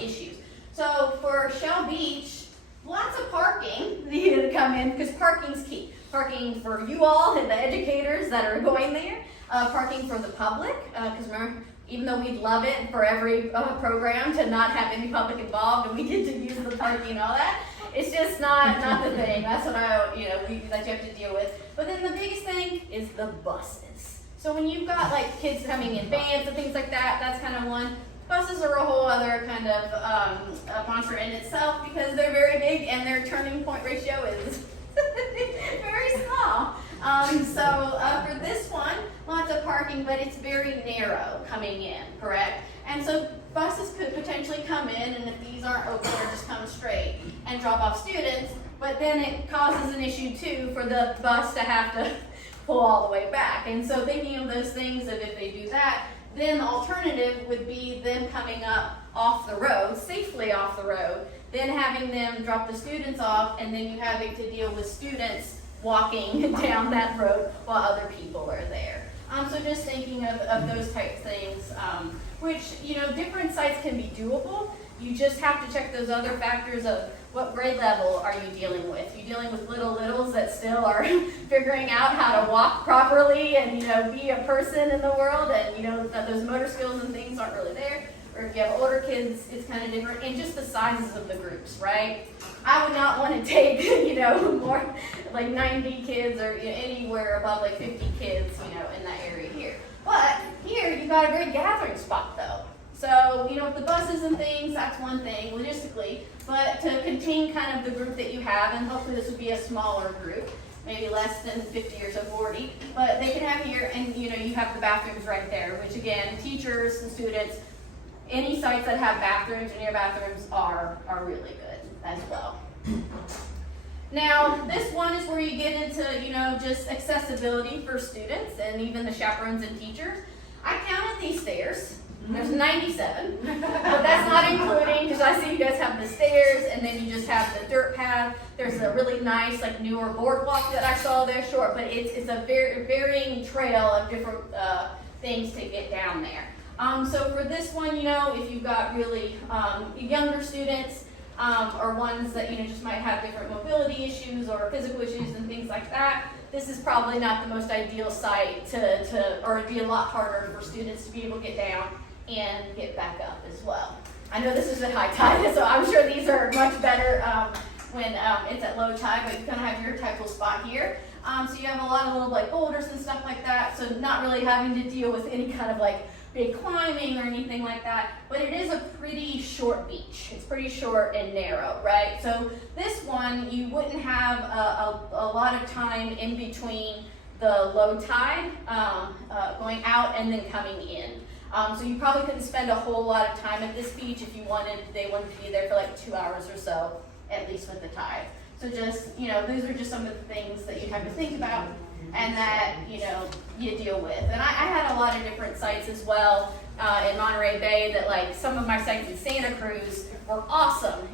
issues. So for Shell Beach, lots of parking needed to come in, because parking's key. parking for you all and the educators that are going there, parking for the public, because remember, even though we'd love it for every program to not have any public involved and we get to use the parking and all that, it's just not the thing. That's what that you have to deal with. But then the biggest thing is the buses. So when you've got like kids coming in vans and things like that, that's kind of one. Buses are a whole other kind of monster in itself because they're very big and their turning point ratio is very small. So for this one, lots of parking, but it's very narrow coming in, correct? And so buses could potentially come in, and if these aren't open, they're just come straight and drop off students, but then it causes an issue too for the bus to have to pull all the way back. And so thinking of those things, that if they do that, then the alternative would be them coming up off the road, safely off the road, then having them drop the students off, and then you having to deal with students walking down that road while other people are there. So just thinking of those type of things, which, different sites can be doable. You just have to check those other factors of what grade level are you dealing with. You're dealing with littles that still are figuring out how to walk properly and, be a person in the world, and, that those motor skills and things aren't really there. Or if you have older kids, it's kind of different. And just the sizes of the groups, right? I would not want to take, more like 90 kids or anywhere above like 50 kids, in that area here. But here, you got a great gathering spot though. So, with the buses and things, that's one thing logistically, but to contain kind of the group that you have, and hopefully this would be a smaller group, maybe less than 50 or so 40, but they can have here, and you have the bathrooms right there, which again, teachers and students, any sites that have bathrooms or near bathrooms are really good as well. Now, this one is where you get into, just accessibility for students and even the chaperones and teachers. I counted these stairs. There's 97, but that's not including, because I see you guys have the stairs, and then you just have the dirt path. There's a really nice, newer boardwalk that I saw there, short, but it's a very varying trail of different things to get down there. So for this one, if you've got really younger students, or ones that, just might have different mobility issues or physical issues and things like that, this is probably not the most ideal site or it'd be a lot harder for students to be able to get down and get back up as well. I know this is at high tide, so I'm sure these are much better when it's at low tide, but you kind of have your typical spot here. So you have a lot of little boulders and stuff like that, so not really having to deal with any kind of big climbing or anything like that, but it is a pretty short beach. It's pretty short and narrow, right? So this one, you wouldn't have a lot of time in between the low tide going out and then coming in. So you probably couldn't spend a whole lot of time at this beach if they wanted to be there for 2 hours or so, at least with the tide. So just, those are just some of the things that you have to think about and that, you deal with. And I had a lot of different sites as well in Monterey Bay that some of my sites in Santa Cruz were awesome.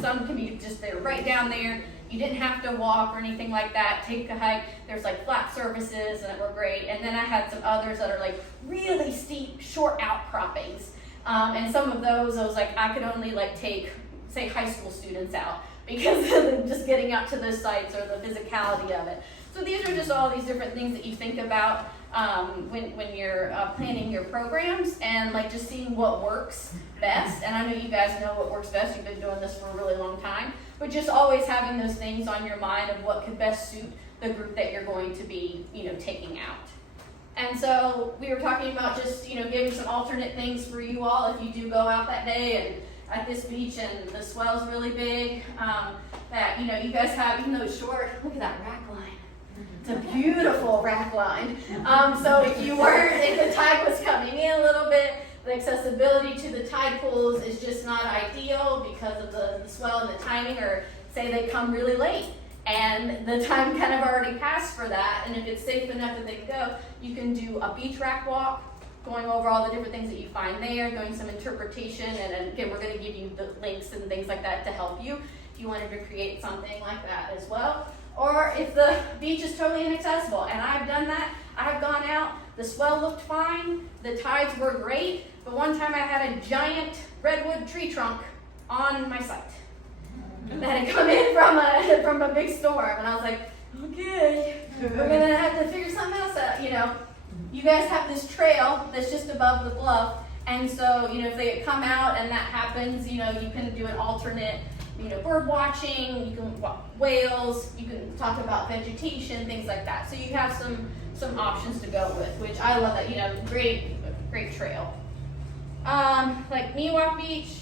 Some can be just, they're right down there. You didn't have to walk or anything like that, take a hike. There's flat surfaces and were great. And then I had some others that are really steep, short outcroppings. And some of those, I was I could only take, say, high school students out because of just getting out to those sites or the physicality of it. So these are just all these different things that you think about when you're planning your programs and just seeing what works best. And I know you guys know what works best. You've been doing this for a really long time. But just always having those things on your mind of what could best suit the group that you're going to be, taking out. And so we were talking about just, giving some alternate things for you all if you do go out that day and at this beach and the swell's really big, that, you guys have, even though it's short, look at that rack line. It's a beautiful rack line. So if the tide was coming in a little bit, the accessibility to the tide pools is just not ideal because of the swell and the timing, or say they come really late and the time kind of already passed for that. And if it's safe enough that they can go, you can do a beach rack walk, going over all the different things that you find there, doing some interpretation, and again, we're going to give you the links and things like that to help you if you wanted to create something like that as well. Or if the beach is totally inaccessible, and I've done that, I've gone out, the swell looked fine, the tides were great, but one time I had a giant redwood tree trunk on my site that had come in from a big storm, and I was okay, we're gonna have to figure something else out, you know. You guys have this trail that's just above the bluff, and so, you know, if they come out and that happens, you know, you can do an alternate, you know, bird watching, you can walk whales, you can talk about vegetation, things like that. So you have some options to go with, which I love that, you know, great trail. Like Miwok Beach,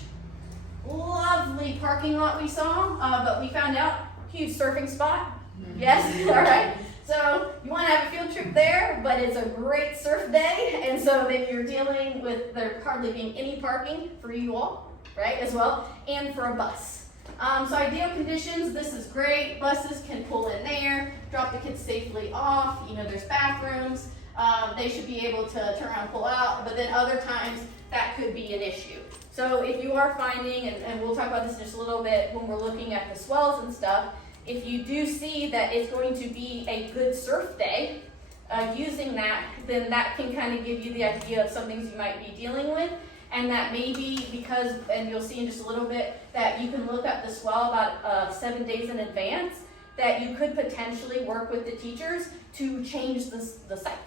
lovely parking lot we saw, but we found out, huge surfing spot. Yes, all right. So you want to have a field trip there, but it's a great surf day, and so then you're dealing with there hardly being any parking for you all, right, as well, and for a bus. So ideal conditions, this is great. Buses can pull in there, drop the kids safely off. You know, there's bathrooms. They should be able to turn around and pull out, but then other times that could be an issue. So if you are finding, and we'll talk about this in just a little bit when we're looking at the swells and stuff, if you do see that it's going to be a good surf day, using that, then that can kind of give you the idea of some things you might be dealing with. And that maybe because, and you'll see in just a little bit, that you can look up the swell about 7 days in advance, that you could potentially work with the teachers to change the site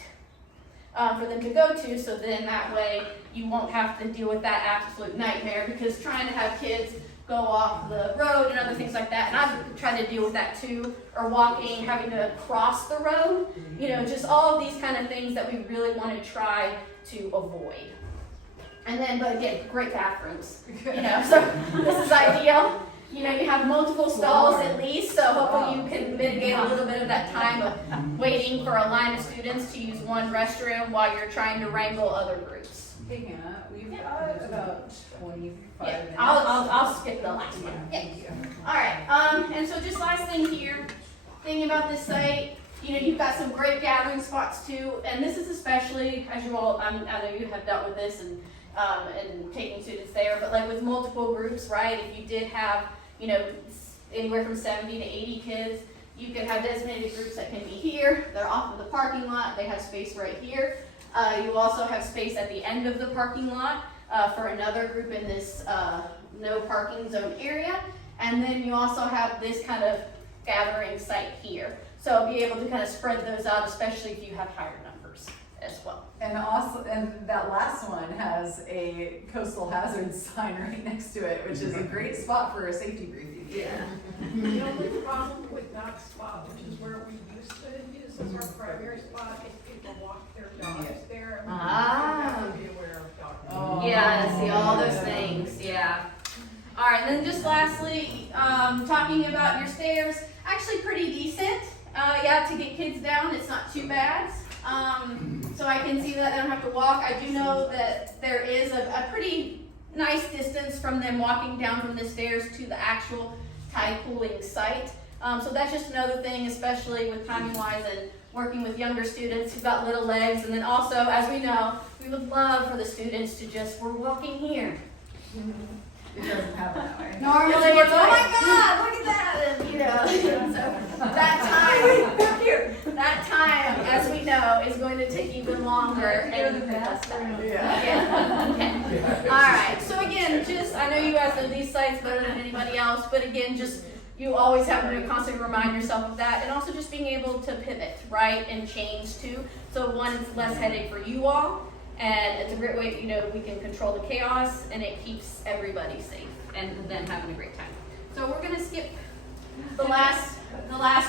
for them to go to, so then that way you won't have to deal with that absolute nightmare, because trying to have kids go off the road and other things like that, and I've tried to deal with that too, or walking, having to cross the road, you know, just all of these kind of things that we really want to try to avoid. And then, but again, great bathrooms, you know, so this is ideal. You know, you have multiple stalls at least, so hopefully you can mitigate a little bit of that time of waiting for a line of students to use one restroom while you're trying to wrangle other groups. Hey Hannah, we've got about 25 Yeah, minutes. I'll skip the last one. Yeah. Thank you. All right, and so just last thing here, thinking about this site, you know, you've got some great gathering spots too, and this is especially, as you all, I know you have dealt with this and taking students there, but like with multiple groups, right, if you did have, you know, anywhere from 70 to 80 kids, you could have designated groups that can be here, they're off of the parking lot, they have space right here. You also have space at the end of the parking lot for another group in this no parking zone area. And then you also have this kind of gathering site here. So be able to kind of spread those out, especially if you have higher numbers as well. And also, and that last one has a coastal hazard sign right next to it, which is a great spot for a safety briefing. Yeah. The only problem with that spot, which is where we used to use as our primary spot, is people walk their dogs there. And we have to be aware of dogs. Oh. Yeah, see all those things, yeah. All right, and then just lastly, talking about your stairs, actually pretty decent. Yeah, to get kids down, it's not too bad. So I can see that they don't have to walk. I do know that there is a pretty nice distance from them walking down from the stairs to the actual tide pooling site. So that's just another thing, especially with timing wise and working with younger students who've got little legs. And then also, as we know, we would love for the students to just, we're walking here. It doesn't happen that way. Normally it's, oh my God, look at that, and you know, so that time, as we know, is going to take even longer. And yeah. Okay. All right. So again, just I know you guys know these sites better than anybody else, but again, just you always have to constantly remind yourself of that, and also just being able to pivot, right, and change too. So one, it's less headache for you all. And it's a great way, you know, we can control the chaos, and it keeps everybody safe and then having a great time. So we're gonna skip the last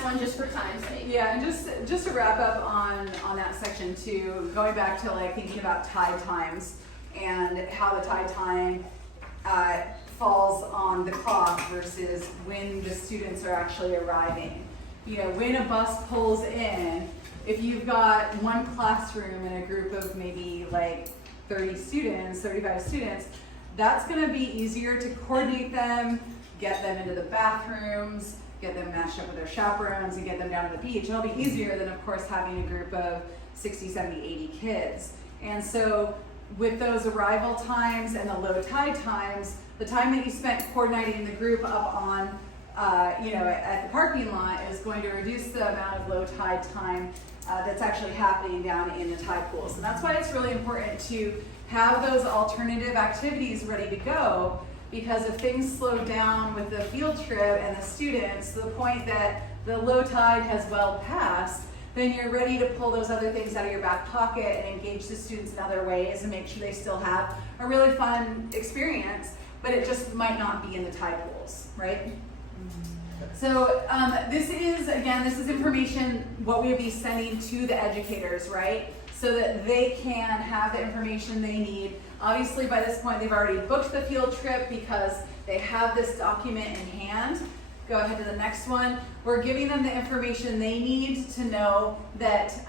one just for time's sake. Yeah, and just to wrap up on that section too, going back to like thinking about tide times and how the tide time falls on the clock versus when the students are actually arriving. You know, when a bus pulls in, if you've got one classroom in a group of maybe like 30 students, 35 students, that's gonna be easier to coordinate them, get them into the bathrooms, get them matched up with their chaperones, and get them down to the beach. It'll be easier than, of course, having a group of 60, 70, 80 kids. And so with those arrival times and the low tide times, the time that you spent coordinating the group up on you know, at the parking lot is going to reduce the amount of low tide time that's actually happening down in the tide pools. And that's why it's really important to have those alternative activities ready to go because if things slow down with the field trip and the students to the point that the low tide has well passed, then you're ready to pull those other things out of your back pocket and engage the students in other ways and make sure they still have a really fun experience, but it just might not be in the tide pools, right? So this is information what we would be sending to the educators, right? So that they can have the information they need. Obviously by this point they've already booked the field trip because they have this document in hand. Go ahead to the next one. We're giving them the information they need to know that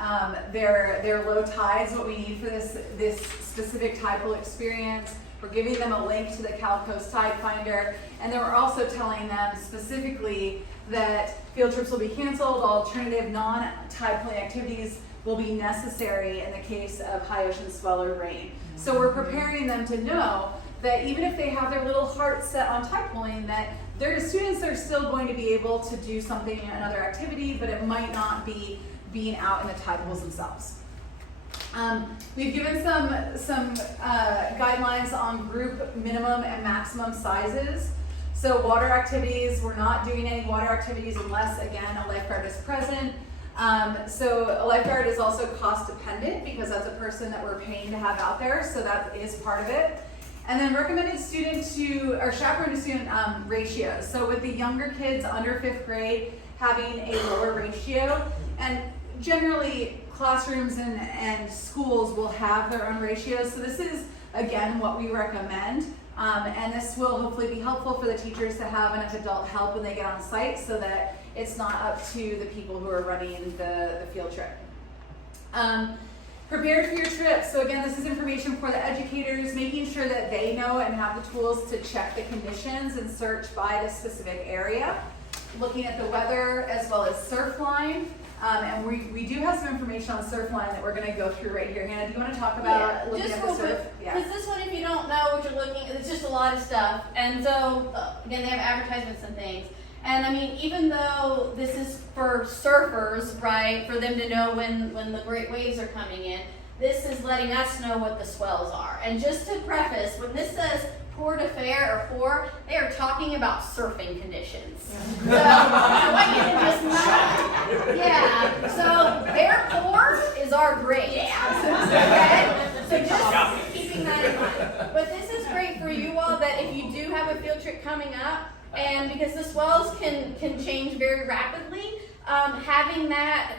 their low tides, what we need for this specific tide pool experience. We're giving them a link to the Cal Coast Tide Finder, and then we're also telling them specifically that field trips will be canceled, alternative non-tide pooling activities will be necessary in the case of high ocean swell or rain. So we're preparing them to know that even if they have their little heart set on tide pooling, that their students are still going to be able to do something, another activity, but it might not be being out in the tide pools themselves. We've given some guidelines on group minimum and maximum sizes. So water activities, we're not doing any water activities unless, again, a lifeguard is present. So a lifeguard is also cost dependent because that's a person that we're paying to have out there, so that is part of it. And then recommended student to, or chaperone to student ratios. So with the younger kids under 5th grade, having a lower ratio, and generally classrooms and schools will have their own ratios. So this is, again, what we recommend. And this will hopefully be helpful for the teachers to have enough adult help when they get on site so that it's not up to the people who are running the field trip. Prepared for your trip. So again, this is information for the educators, making sure that they know and have the tools to check the conditions and search by the specific area. Looking at the weather as well as surf line. And we do have some information on surf line that we're going to go through right here. Hannah, do you want to talk about looking at the surf? Because this one, if you don't know what you're looking at, it's just a lot of stuff. And so, again, they have advertisements and things. And I mean, even though this is for surfers, right, for them to know when the great waves are coming in, this is letting us know what the swells are. And just to preface, when this says port de fer or four, they are talking about surfing conditions. So I want you to just know. Yeah. So their four is our great. Yeah. Okay? So just keeping that in mind. But this is great for you all that if you do have a field trip coming up, and because the swells can change very rapidly, having that,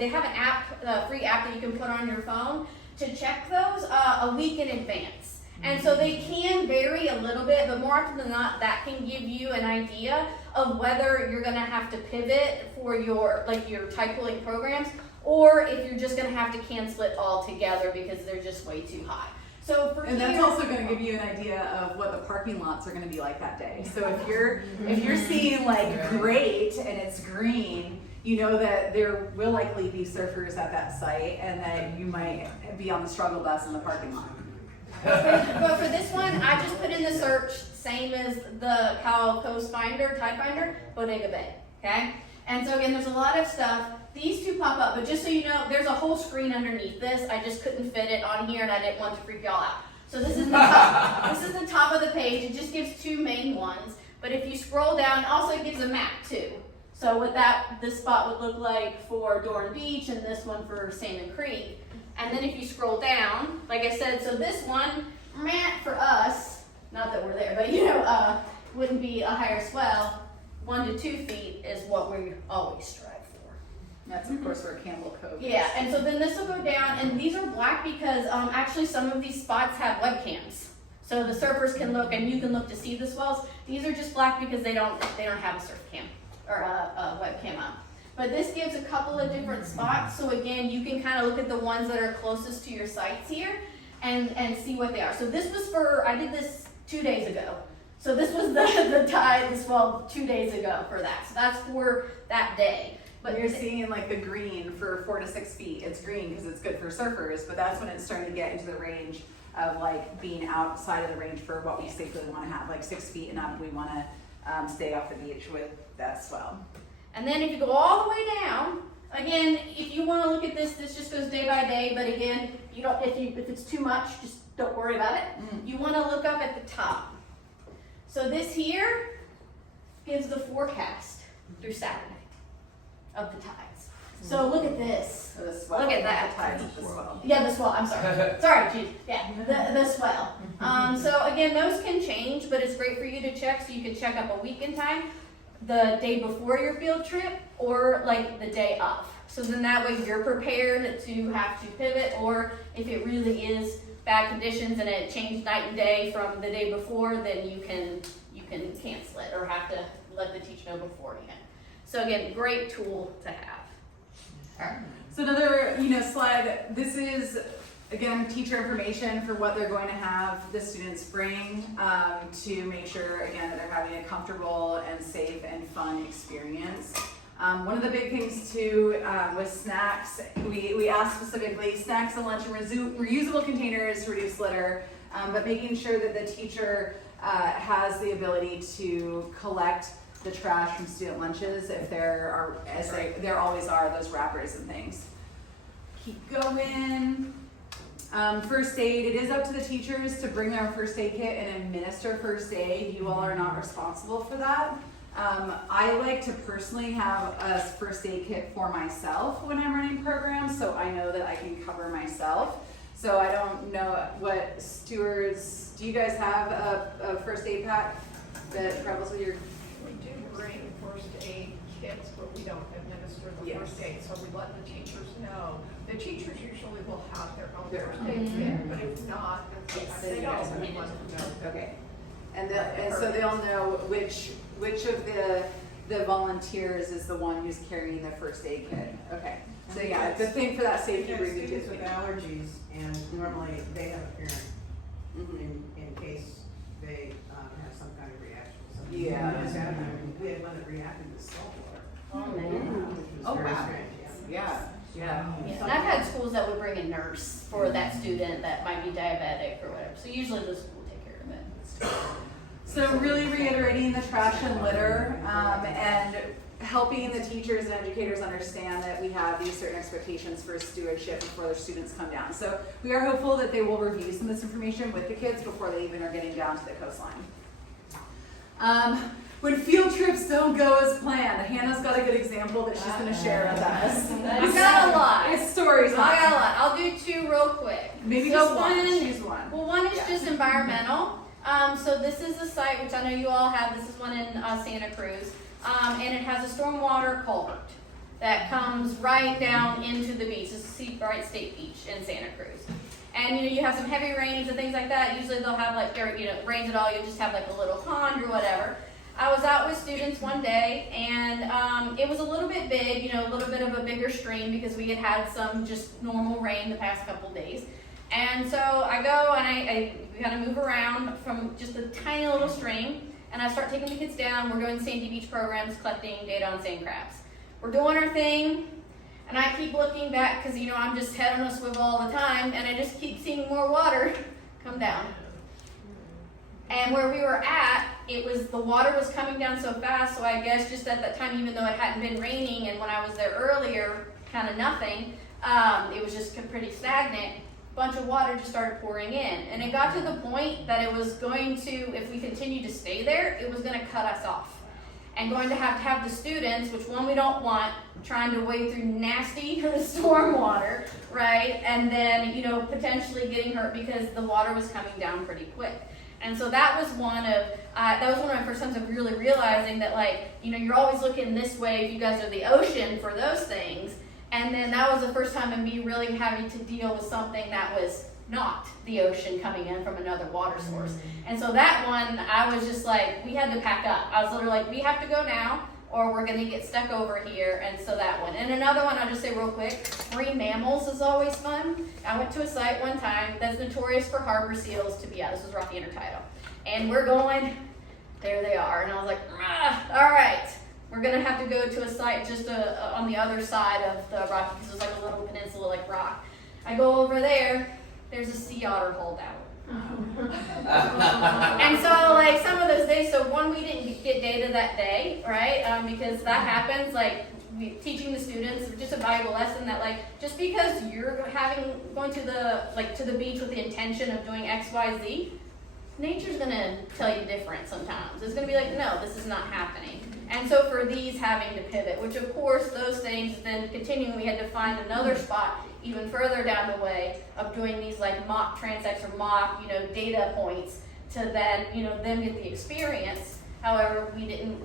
they have an app, a free app that you can put on your phone to check those a week in advance. And so they can vary a little bit, but more often than not, that can give you an idea of whether you're gonna have to pivot for your tide pooling programs, or if you're just gonna have to cancel it altogether because they're just way too high. So for that's also going to give you an idea of what the parking lots are going to be like that day. So if you're seeing like great and it's green, you know that there will likely be surfers at that site, and that you might be on the struggle bus in the parking lot. But for this one, I just put in the search, same as the Cal Coast Finder, Tide Finder, Bodega Bay. Okay, and so again, there's a lot of stuff. These two pop up, but just so you know, there's a whole screen underneath this. I just couldn't fit it on here, and I didn't want to freak y'all out. So this is the top. This is the top of the page. It just gives two main ones. But if you scroll down, also it gives a map too. So what this spot would look like for Dorn Beach, and this one for Salmon Creek. And then if you scroll down, like I said, so this one, for us, not that we're there, but wouldn't be a higher swell. 1 to 2 feet is what we always strive for. That's of course where Campbell Cove is. Yeah, and so then this will go down, and these are black because actually some of these spots have webcams. So the surfers can look, and you can look to see the swells. These are just black because they don't have a surf cam or a webcam on. But this gives a couple of different spots. So again, you can kind of look at the ones that are closest to your sites here and see what they are. So this was I did this 2 days ago. So this was the swell 2 days ago for that. So that's for that day. But you're seeing like the green for 4 to 6 feet. It's green because it's good for surfers, but that's when it's starting to get into the range of like being outside of the range for what we safely want to have, like 6 feet and up. We want to stay off the beach with that swell. And then if you go all the way down, again, if you want to look at this just goes day by day. But again, if it's too much, just don't worry about it. You want to look up at the top. So this here gives the forecast through Saturday of the tides. So look at this. So the swell. Look at that. The tides of the swell. Yeah, the swell, I'm sorry. Sorry, geez. Yeah, the swell. So again, those can change, but it's great for you to check, so you can check up a week in time, the day before your field trip, or like the day of. So then that way you're prepared to have to pivot, or if it really is bad conditions and it changed night and day from the day before, then you can cancel it or have to let the teacher know beforehand. So again, great tool to have. So another, slide, this is, again, teacher information for what they're going to have the students bring to make sure, again, that they're having a comfortable and safe and fun experience. One of the big things too was snacks. We asked specifically snacks and lunch and reusable containers to reduce litter, but making sure that the teacher has the ability to collect the trash from student lunches if there are, there always are, those wrappers and things. Keep going. First aid, it is up to the teachers to bring their first aid kit and administer first aid. You all are not responsible for that. I like to personally have a first aid kit for myself when I'm running programs, so I know that I can cover myself. So I don't know what Stewards, do you guys have a first aid pack that travels with your? We do bring first aid kits, but we don't administer the first aid, so we let the teachers know. The teachers usually will have their own first aid kit, but if not, then they don't. We let them know. Okay. And so they'll know which of the volunteers is the one who's carrying the first aid kit. Okay. So yeah, good thing for that safety Because briefing students too. with allergies, and normally they have a parent in case they have some kind of reaction. So Yeah. we had one that reacted to salt water. Oh, man. Which was Oh, very wow. strange, Yeah. Yeah, and I've had schools that would bring a nurse for that student that might be diabetic or whatever. So usually the school will take care of it. So really reiterating the trash and litter, and helping the teachers and educators understand that we have these certain expectations for stewardship before their students come down. So we are hopeful that they will review some of this information with the kids before they even are getting down to the coastline. When field trips don't go as planned, Hannah's got a good example that she's going to share with us. I've got a lot. It's stories. I got a lot. I'll do two real quick. Maybe So just one. one- Choose one. Well, one is Yeah. just environmental. So this is a site which I know you all have. This is one in Santa Cruz, and it has a stormwater culvert that comes right down into the beach. This is Seabright State Beach in Santa Cruz. And you have some heavy rains and things like that. Usually they'll have like, rains at all. You'll just have like a little pond or whatever. I was out with students one day, and it was a little bit big, a little bit of a bigger stream because we had some just normal rain the past couple days. And so I go and I kind of move around from just a tiny little stream, and I start taking the kids down. We're doing sandy beach programs, collecting data on sand crabs. We're doing our thing, and I keep looking back because, I'm just head on a swivel all the time, and I just keep seeing more water come down. And where we were at, the water was coming down so fast, so I guess just at that time, even though it hadn't been raining, and when I was there earlier, kind of nothing, it was just pretty stagnant. Bunch of water just started pouring in, and it got to the point that it was going to, if we continued to stay there, it was going to cut us off, and going to have the students, which one we don't want, trying to wade through nasty storm water, right? And then potentially getting hurt because the water was coming down pretty quick. And so that was one of my first times of really realizing that, you're always looking this way if you guys are the ocean for those things. And then that was the first time of me really having to deal with something that was not the ocean coming in from another water source. And so that one, I was just like, we had to pack up. I was literally like, we have to go now or we're gonna get stuck over here. And so that one. And another one, I'll just say real quick, marine mammals is always fun. I went to a site one time that's notorious for harbor seals this was Rocky Intertidal. And we're going, there they are. And I was like, all right. We're gonna have to go to a site just on the other side of the rock because there's like a little peninsula like rock. I go over there, there's a sea otter holdout. And so some of those days, so one, we didn't get data that day, right? Because that happens, teaching the students just a valuable lesson that just because you're going to the beach with the intention of doing X, Y, Z, nature's gonna tell you different sometimes. It's gonna be like, no, this is not happening. And so for these having to pivot, which of course those things then continuing, we had to find another spot even further down the way of doing these like mock transects or mock, data points to then, them get the experience. However,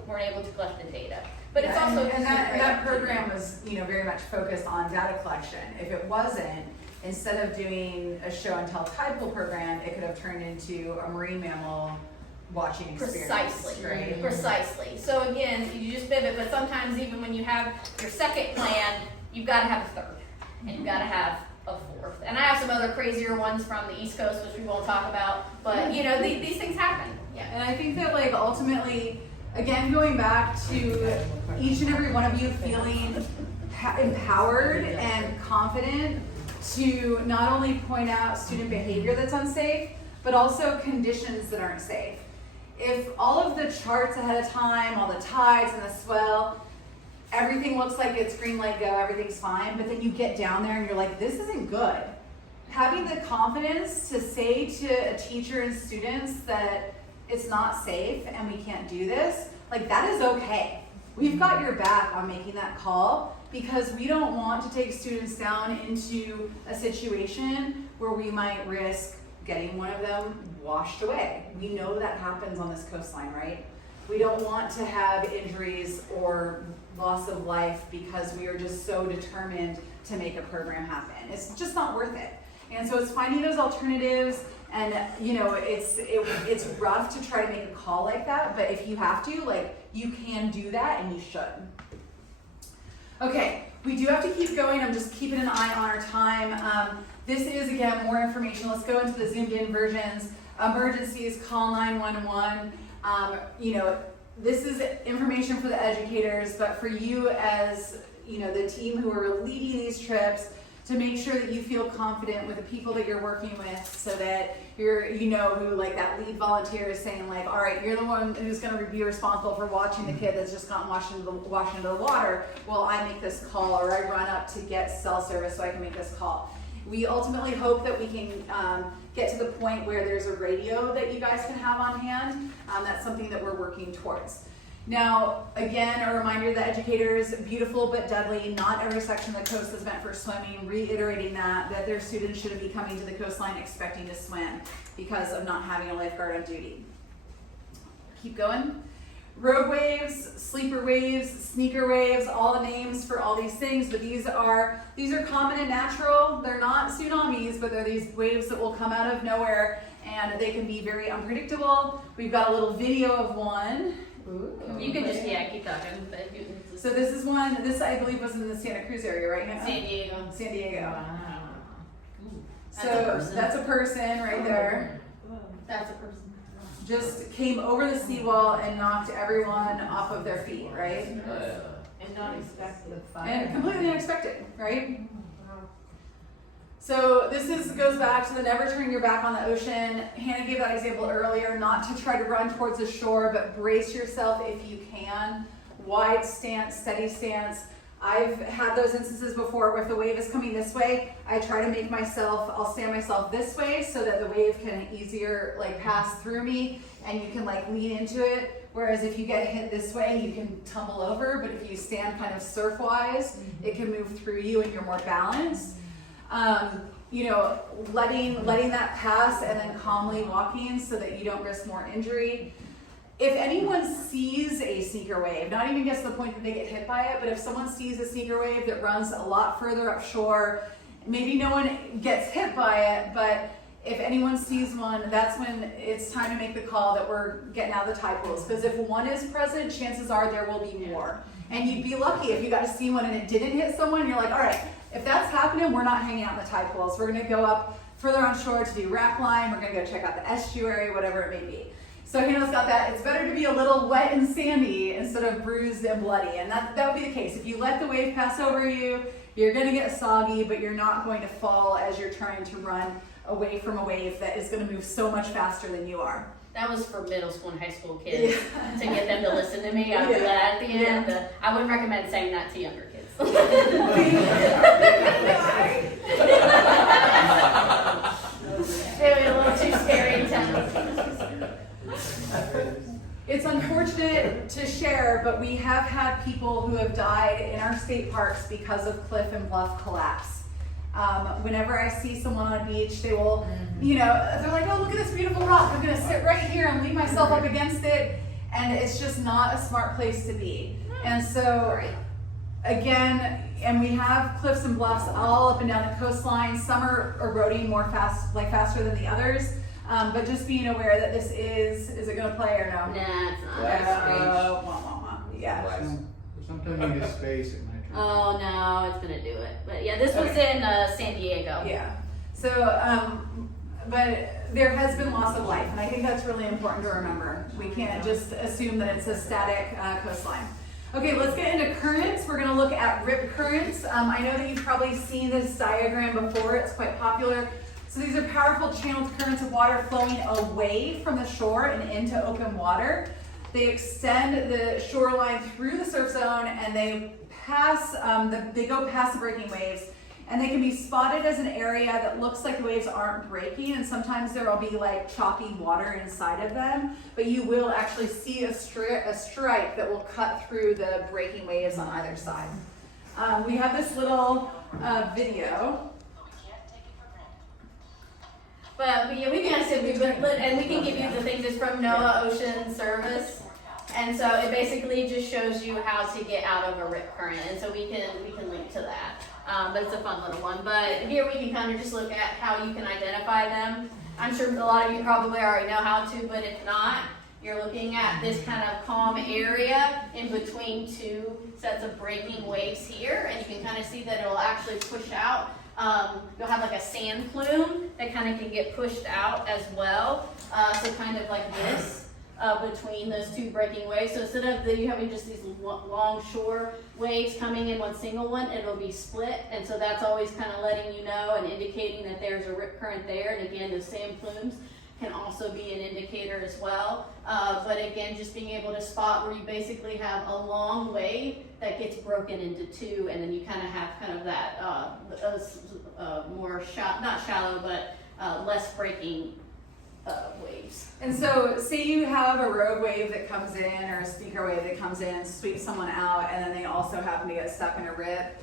weren't able to collect the data. But it's also and that program was very much focused on data collection. If it wasn't, instead of doing a show and tell tide pool program, it could have turned into a marine mammal watching experience. Precisely, right? Precisely. So again, you just pivot, but sometimes even when you have your second plan, you've got to have a third, and you've got to have a fourth. And I have some other crazier ones from the East Coast, which we won't talk about, but these things happen. Yeah. And I think that ultimately, again, going back to each and every one of you feeling empowered and confident to not only point out student behavior that's unsafe, but also conditions that aren't safe. If all of the charts ahead of time, all the tides and the swell, everything looks like it's green light go, everything's fine, but then you get down there and you're like, this isn't good. Having the confidence to say to a teacher and students that it's not safe and we can't do this, that is okay. We've got your back on making that call because we don't want to take students down into a situation where we might risk getting one of them washed away. We know that happens on this coastline, right? We don't want to have injuries or loss of life because we are just so determined to make a program happen. It's just not worth it. And so it's finding those alternatives, and it's rough to try to make a call like that, but if you have to, you can do that and you should. Okay, we do have to keep going. I'm just keeping an eye on our time. This is, again, more information. Let's go into the zoomed in versions. Emergencies, call 911. This is information for the educators, but for you as, the team who are leading these trips, to make sure that you feel confident with the people that you're working with so that you're, who that lead volunteer is saying all right, you're the one who's gonna be responsible for watching the kid that's just gotten washed into the water. Well, I make this call, or I run up to get cell service so I can make this call. We ultimately hope that we can get to the point where there's a radio that you guys can have on hand. That's something that we're working towards. Now, again, a reminder to the educators, beautiful but deadly. Not every section of the coast is meant for swimming. Reiterating that their students shouldn't be coming to the coastline expecting to swim because of not having a lifeguard on duty. Keep going. Rogue waves, sleeper waves, sneaker waves, all the names for all these things, but these are common and natural. They're not tsunamis, but they're these waves that will come out of nowhere, and they can be very unpredictable. We've got a little video of one. Ooh. You can just, keep talking. So this is one, this I believe was in the Santa Cruz area, right? Hannah? San Diego. San Diego. Wow. So that's a person right there. That's a person. Just came over the seawall and knocked everyone off of their feet, right? And not expect the fire. And completely unexpected, right? So this goes back to the never turn your back on the ocean. Hannah gave that example earlier, not to try to run towards the shore, but brace yourself if you can. Wide stance, steady stance. I've had those instances before where if the wave is coming this way, I try to I'll stand myself this way so that the wave can easier pass through me and you can lean into it. Whereas if you get hit this way, you can tumble over, but if you stand kind of surf-wise, it can move through you and you're more balanced. Letting that pass and then calmly walking so that you don't risk more injury. If anyone sees a sneaker wave, not even gets to the point that they get hit by it, but if someone sees a sneaker wave that runs a lot further upshore, maybe no one gets hit by it, but if anyone sees one, that's when it's time to make the call that we're getting out of the tide pools. Because if one is present, chances are there will be more. And you'd be lucky if you got to see one and it didn't hit someone, you're like, all right, if that's happening, we're not hanging out in the tide pools. We're gonna go up further on shore to do rack line, we're gonna go check out the estuary, whatever it may be. So Hannah's got that. It's better to be a little wet and sandy instead of bruised and bloody. And that would be the case. If you let the wave pass over you, you're gonna get soggy, but you're not going to fall as you're trying to run away from a wave that is gonna move so much faster than you are. That was for middle school and high school kids to get them to listen to me. I do that at the end. Yeah. I wouldn't recommend saying that to younger kids. Maybe a little too scary and technical. It's unfortunate to share, but we have had people who have died in our state parks because of cliff and bluff collapse. Whenever I see someone on a beach, they will, they're like, oh, look at this beautiful rock. I'm gonna sit right here and lean myself up against it. And it's just not a smart place to be. And so, again, and we have cliffs and bluffs all up and down the coastline. Some are eroding faster than the others. But just being aware that this is it gonna play or no? Nah, it's not. Yeah. Sometimes you need space at my church. Oh no, it's gonna do it. But yeah, this was in San Diego. Yeah. So, but there has been loss of life, and I think that's really important to remember. We can't just assume that it's a static coastline. Okay, let's get into currents. We're going to look at rip currents. I know that you've probably seen this diagram before. It's quite popular. So these are powerful channeled currents of water flowing away from the shore and into open water. They extend the shoreline through the surf zone, and they pass. They go past the breaking waves. And they can be spotted as an area that looks like the waves aren't breaking, and sometimes there will be like chalky water inside of them, but you will actually see a stripe that will cut through the breaking waves on either side. We have this little video. But yeah, we can actually and we can give you the things. It's from NOAA Ocean Service, and so it basically just shows you how to get out of a rip current, and so we can link to that. But it's a fun little one. But here we can kind of just look at how you can identify them. I'm sure a lot of you probably already know how to, but if not, you're looking at this kind of calm area in between two sets of breaking waves here, and you can kind of see that it'll actually push out. You'll have like a sand plume that kind of can get pushed out as well. So kind of like this. Between those two breaking waves. So instead of you having just these long shore waves coming in one single one, it'll be split. And so that's always kind of letting you know and indicating that there's a rip current there. And again, those sand plumes can also be an indicator as well. But again, just being able to spot where you basically have a long wave that gets broken into two, and then you kind of have kind of that more not shallow, but less breaking waves. And so say you have a rogue wave that comes in or a speaker wave that comes in and sweeps someone out, and then they also happen to get stuck in a rip.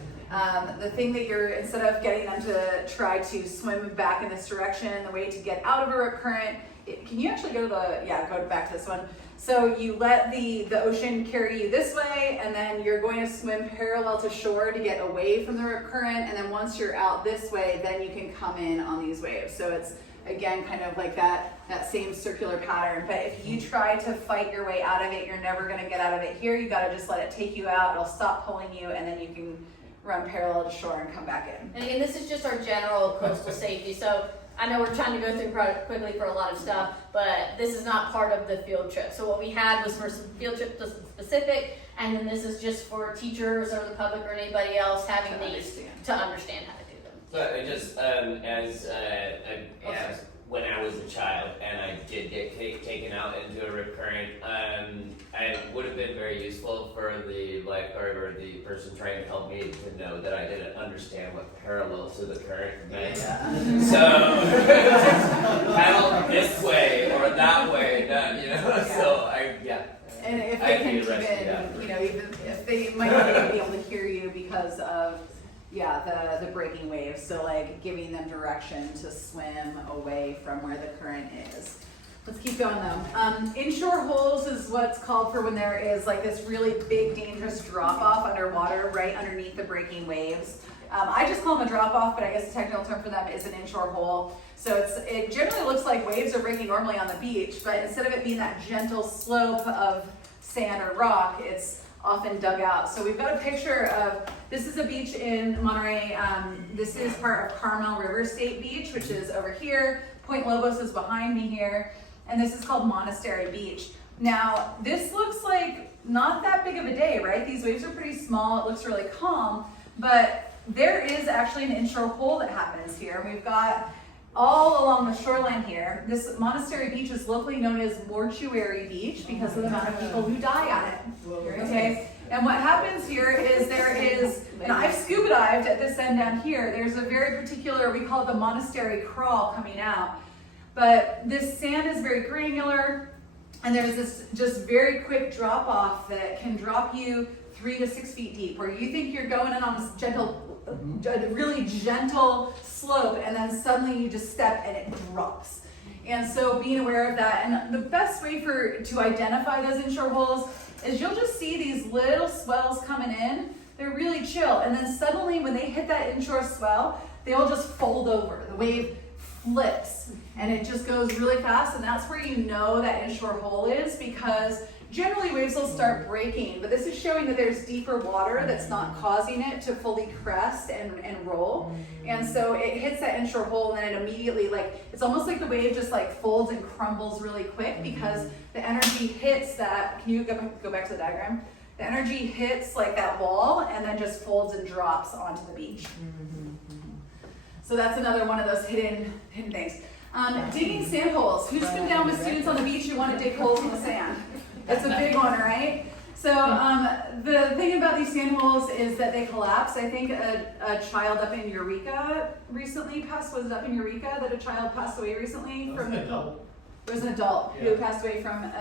The thing that instead of getting them to try to swim back in this direction, the way to get out of a rip current, can you actually go back to this one. So you let the ocean carry you this way, and then you're going to swim parallel to shore to get away from the rip current, and then once you're out this way, then you can come in on these waves. So it's again kind of like that same circular pattern. But if you try to fight your way out of it, you're never going to get out of it here. You got to just let it take you out. It'll stop pulling you, and then you can run parallel to shore and come back in. And again, this is just our general coastal safety. So I know we're trying to go through quickly for a lot of stuff, but this is not part of the field trip. So what we had was for some field trip specific, and then this is just for teachers or the public or anybody else having these to understand how to do them. So I just, as when I was a child and I did get taken out into a rip current, it would have been very useful for the lifeguard or the person trying to help me to know that I didn't understand what parallel to the current meant. Yeah. So, paddle this way or that way, so And if they can even if they might not even be able to hear you because of the breaking waves, so like giving them direction to swim away from where the current is. Let's keep going though. Inshore holes is what's called for when there is like this really big dangerous drop off underwater right underneath the breaking waves. I just call them a drop off, but I guess the technical term for them is an inshore hole. So it generally looks like waves are breaking normally on the beach, but instead of it being that gentle slope of sand or rock, it's often dug out. So we've got a picture of, this is a beach in Monterey. This is part of Carmel River State Beach, which is over here. Point Lobos is behind me here. And this is called Monastery Beach. Now, this looks like not that big of a day, right? These waves are pretty small. It looks really calm, but there is actually an inshore hole that happens here. We've got all along the shoreline here. This Monastery Beach is locally known as Mortuary Beach because of the amount of people who die on it. Okay, and what happens here is and I've scuba dived at this end down here. There's a very particular, we call it the monastery crawl coming out. But this sand is very granular. And there's this just very quick drop off that can drop you 3 to 6 feet deep, where you think you're going in on this really gentle slope, and then suddenly you just step and it drops. And so being aware of that, and the best way to identify those inshore holes is you'll just see these little swells coming in. They're really chill, and then suddenly when they hit that inshore swell, they'll just fold over. The wave flips, and it just goes really fast, and that's where you know that inshore hole is, because generally waves will start breaking, but this is showing that there's deeper water that's not causing it to fully crest and roll. And so it hits that inshore hole, and then it immediately, like, it's almost like the wave just like folds and crumbles really quick, because the energy hits that, can you go back to the diagram? The energy hits like that wall and then just folds and drops onto the beach. So that's another one of those hidden things. Digging sand holes. Who's been down with students on the beach who want to dig holes in the sand? That's a big one, right? So the thing about these sand holes is that they collapse. I think a child up in Eureka recently passed. Was it up in Eureka that a child passed away recently from? It was an adult who passed away from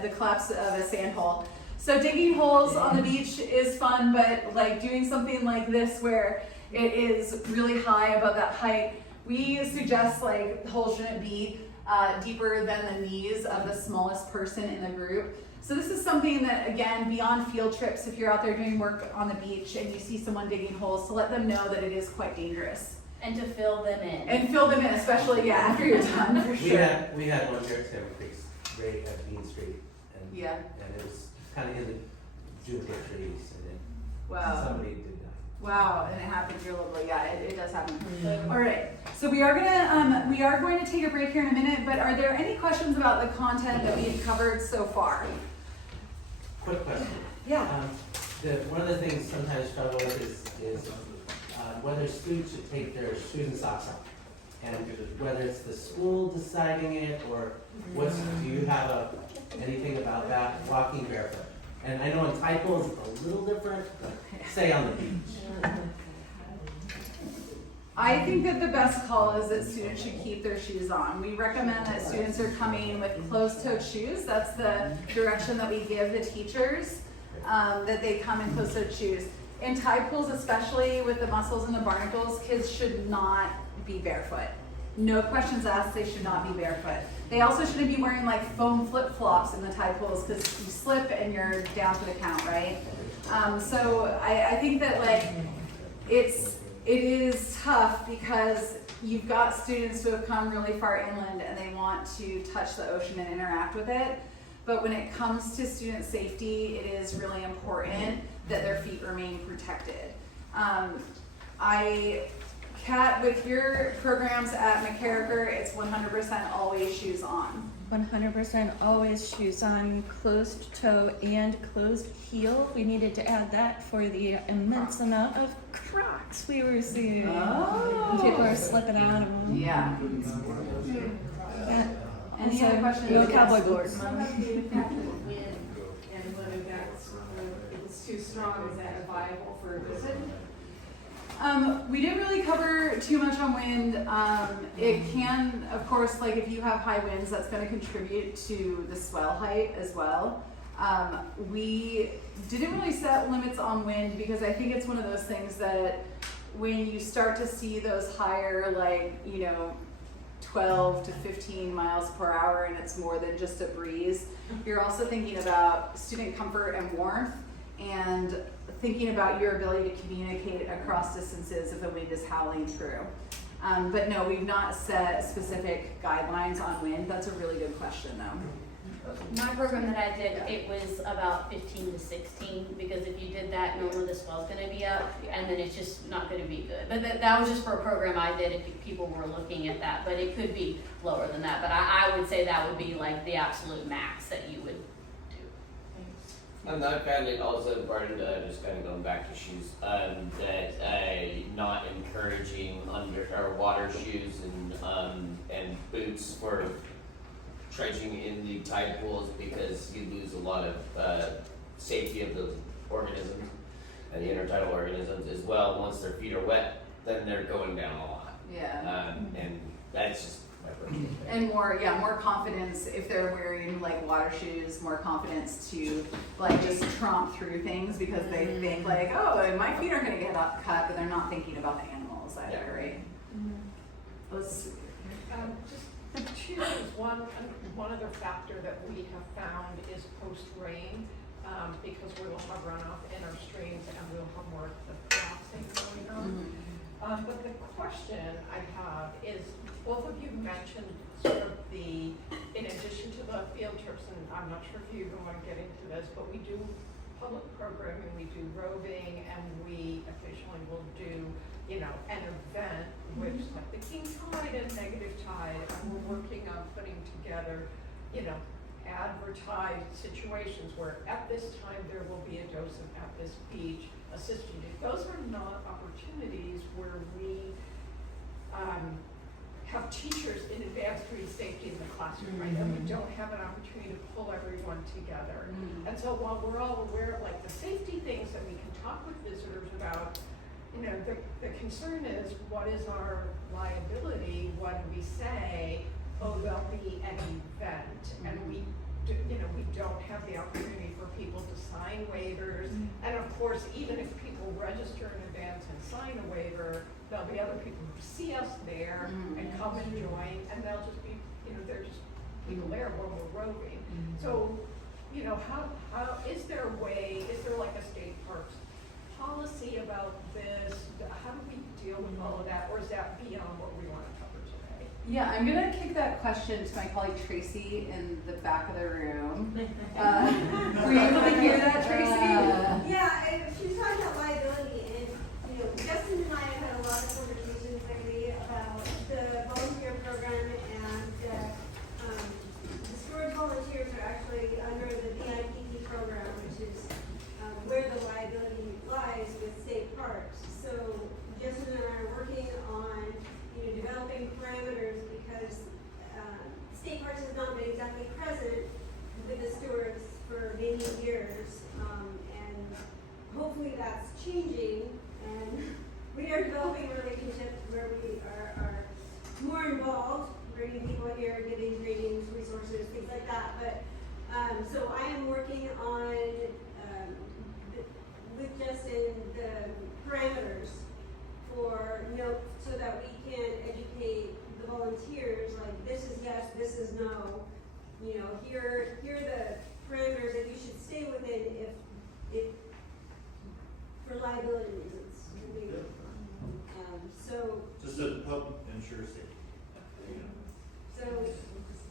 the collapse of a sand hole. So digging holes on the beach is fun, but like doing something like this where it is really high above that height, we suggest like the hole shouldn't be deeper than the knees of the smallest person in the group. So this is something that, again, beyond field trips, if you're out there doing work on the beach and you see someone digging holes, to let them know that it is quite dangerous. And to fill them in. And fill them in, especially, after you're done, for sure. We had one here at Salmon Creek, right at Bean Street, and it was kind of in the juniper trees, and then somebody did die. Wow, and it happens real locally. Yeah, it does happen. All right, so we are going to take a break here in a minute, but are there any questions about the content that we've covered so far? Quick question. Yeah. One of the things sometimes I struggle with is whether students should take their student socks off, and whether it's the school deciding it, or do you have anything about that, walking barefoot? And I know in tide pools it's a little different, but say on the beach. I think that the best call is that students should keep their shoes on. We recommend that students are coming with closed-toed shoes. That's the direction that we give the teachers, that they come in closed-toed shoes. In tide pools, especially with the mussels and the barnacles, kids should not be barefoot. No questions asked, they should not be barefoot. They also shouldn't be wearing like foam flip-flops in the tide pools, because you slip and you're down for the count, right? So I think that like it is tough, because you've got students who have come really far inland and they want to touch the ocean and interact with it. But when it comes to student safety, it is really important that their feet remain protected. Kat, with your programs at McCarricker, it's 100% always shoes on. 100% always shoes on, closed toe and closed heel. We needed to add that for the immense amount of Crocs we were seeing. Oh. People are slipping out of them. Yeah. And Any other questions? no cowboy boots. What about the impact of the wind, and whether that's, if it's too strong, is that viable for a visit? We didn't really cover too much on wind. It can, of course, like if you have high winds, that's going to contribute to the swell height as well. We didn't really set limits on wind, because I think it's one of those things that when you start to see those higher, like, 12 to 15 miles per hour, and it's more than just a breeze, you're also thinking about student comfort and warmth, and thinking about your ability to communicate across distances if the wind is howling through. But no, we've not set specific guidelines on wind. That's a really good question though. My program that I did, it was about 15 to 16, because if you did that, normally the swell's gonna be up, and then it's just not gonna be good. But that was just for a program I did, if people were looking at that, but it could be lower than that. But I would say that would be like the absolute max that you would do. And I found it also important, just kind of going back to shoes, that not encouraging water shoes and boots for dredging in the tide pools, because you lose a lot of safety of those organisms and the intertidal organisms as well. Once their feet are wet, then they're going down a lot. Yeah. And that's just type of thing. And more confidence if they're wearing like water shoes, more confidence to like just tromp through things because they think like, oh, my feet aren't gonna get cut, but they're not thinking about the animals either, Yeah. right? Let's, Just the two is one other factor that we have found is post-rain, because we will have runoff in our streams and we'll have more of the collapsing going on. But the question I have is, both of you mentioned sort of in addition to the field trips, and I'm not sure if you even want to get into this, but we do public programming, we do roving, and we occasionally will do, an event with like the king tide and negative tide, and we're working on putting together, advertised situations where at this time there will be a docent at this beach assisting you. Those are not opportunities where we have teachers in advanced read safety in the classroom, right? And we don't have an opportunity to pull everyone together. And so while we're all aware of like the safety things that we can talk with visitors about, the concern is, what is our liability when we say, oh, there'll be an event, and we don't have the opportunity for people to sign waivers. And of course, even if people register in advance and sign a waiver, there'll be other people who see us there and come and join, and they'll just be, they're just people there when we're roving. So, how is there like a state parks policy about this? How do we deal with all of that, or is that beyond what we want to cover today? yeah, I'm gonna kick that question to my colleague Tracy in the back of the room. Were you able to hear that, Tracy? Yeah, she's talking about liability, and Justin and I have had a lot of conversations lately about the volunteer program, and the Stewards volunteers are actually under the VIPP program, which is where the liability lies with state parks. So Justin and I are working on developing parameters because state parks has not been exactly present with the stewards for many years, and hopefully that's changing, and we are developing relationships where we are more involved, bringing people here, giving trainings, resources, things like that. But so I am working on with Justin the parameters for so that we can educate the volunteers, like this is yes, this is no, here are the parameters that you should stay within if for liability reasons. So Just to help ensure safety. so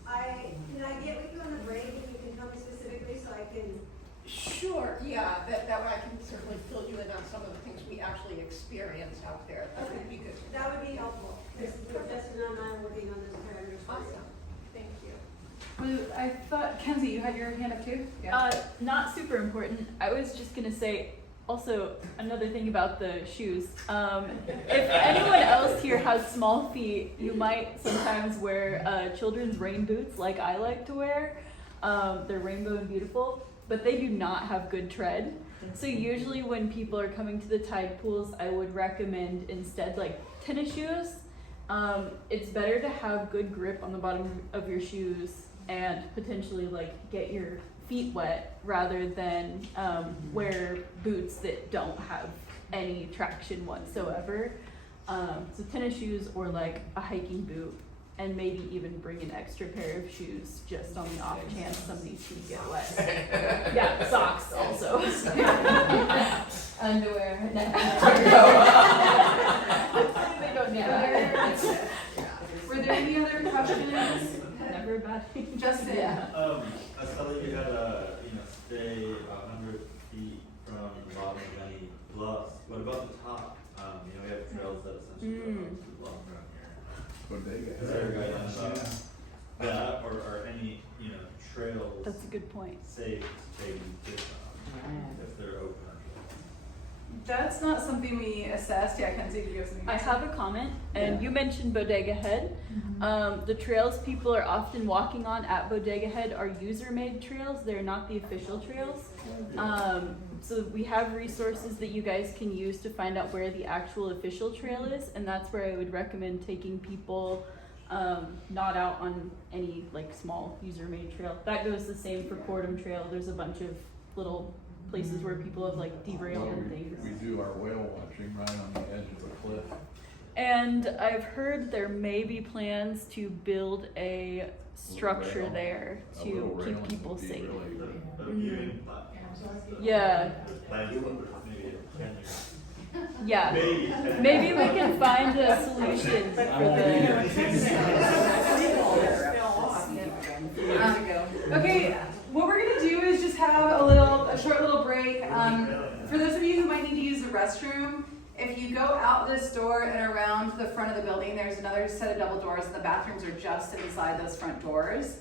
can I get with you on the break and you can tell me specifically so I can. Sure, yeah, that way I can certainly fill you in on some of the things we actually experienced out there. That would be good. That would be helpful, because Justin and I are working on those parameters for you. Awesome, thank you. Well, I thought, Kenzie, you had your hand up too? Not super important. I was just gonna say also another thing about the shoes. If anyone else here has small feet, you might sometimes wear children's rain boots like I like to wear. They're rainbow and beautiful, but they do not have good tread. So usually when people are coming to the tide pools, I would recommend instead like tennis shoes. It's better to have good grip on the bottom of your shoes and potentially like get your feet wet rather than wear boots that don't have any traction whatsoever. So tennis shoes or like a hiking boot, and maybe even bring an extra pair of shoes just on the off chance some of these feet get wet. Yeah, socks also. Underwear. They don't need that. Were there any other questions? Never a bad thing. Justin? I saw that you had stay 100 feet from the bottom of any bluffs. What about the top? We have trails that essentially go up to the bluff around here. Bodega. Is there guidance on that, or any trails That's a good point. safe to take kids on if they're open? That's not something we assessed. Yeah, Kenzie, do you have something? I have a comment, and you mentioned Bodega Head. The trails people are often walking on at Bodega Head are user-made trails. They're not the official trails. So we have resources that you guys can use to find out where the actual official trail is, and that's where I would recommend taking people not out on any like small user-made trail. That goes the same for Fordham Trail. There's a bunch of little places where people have like derailed and things. We do our whale watching right on the edge of a cliff. And I've heard there may be plans to build a structure rail. there A to little keep railing people would be safe. really good. A viewing platform. Yeah, Plans for maybe 10 years. yeah. Maybe. Maybe we can find a solution for Okay, what we're gonna do is just have a short little break. For those of you who might need to use the restroom, if you go out this door and around the front of the building, there's another set of double doors, and the bathrooms are just inside those front doors.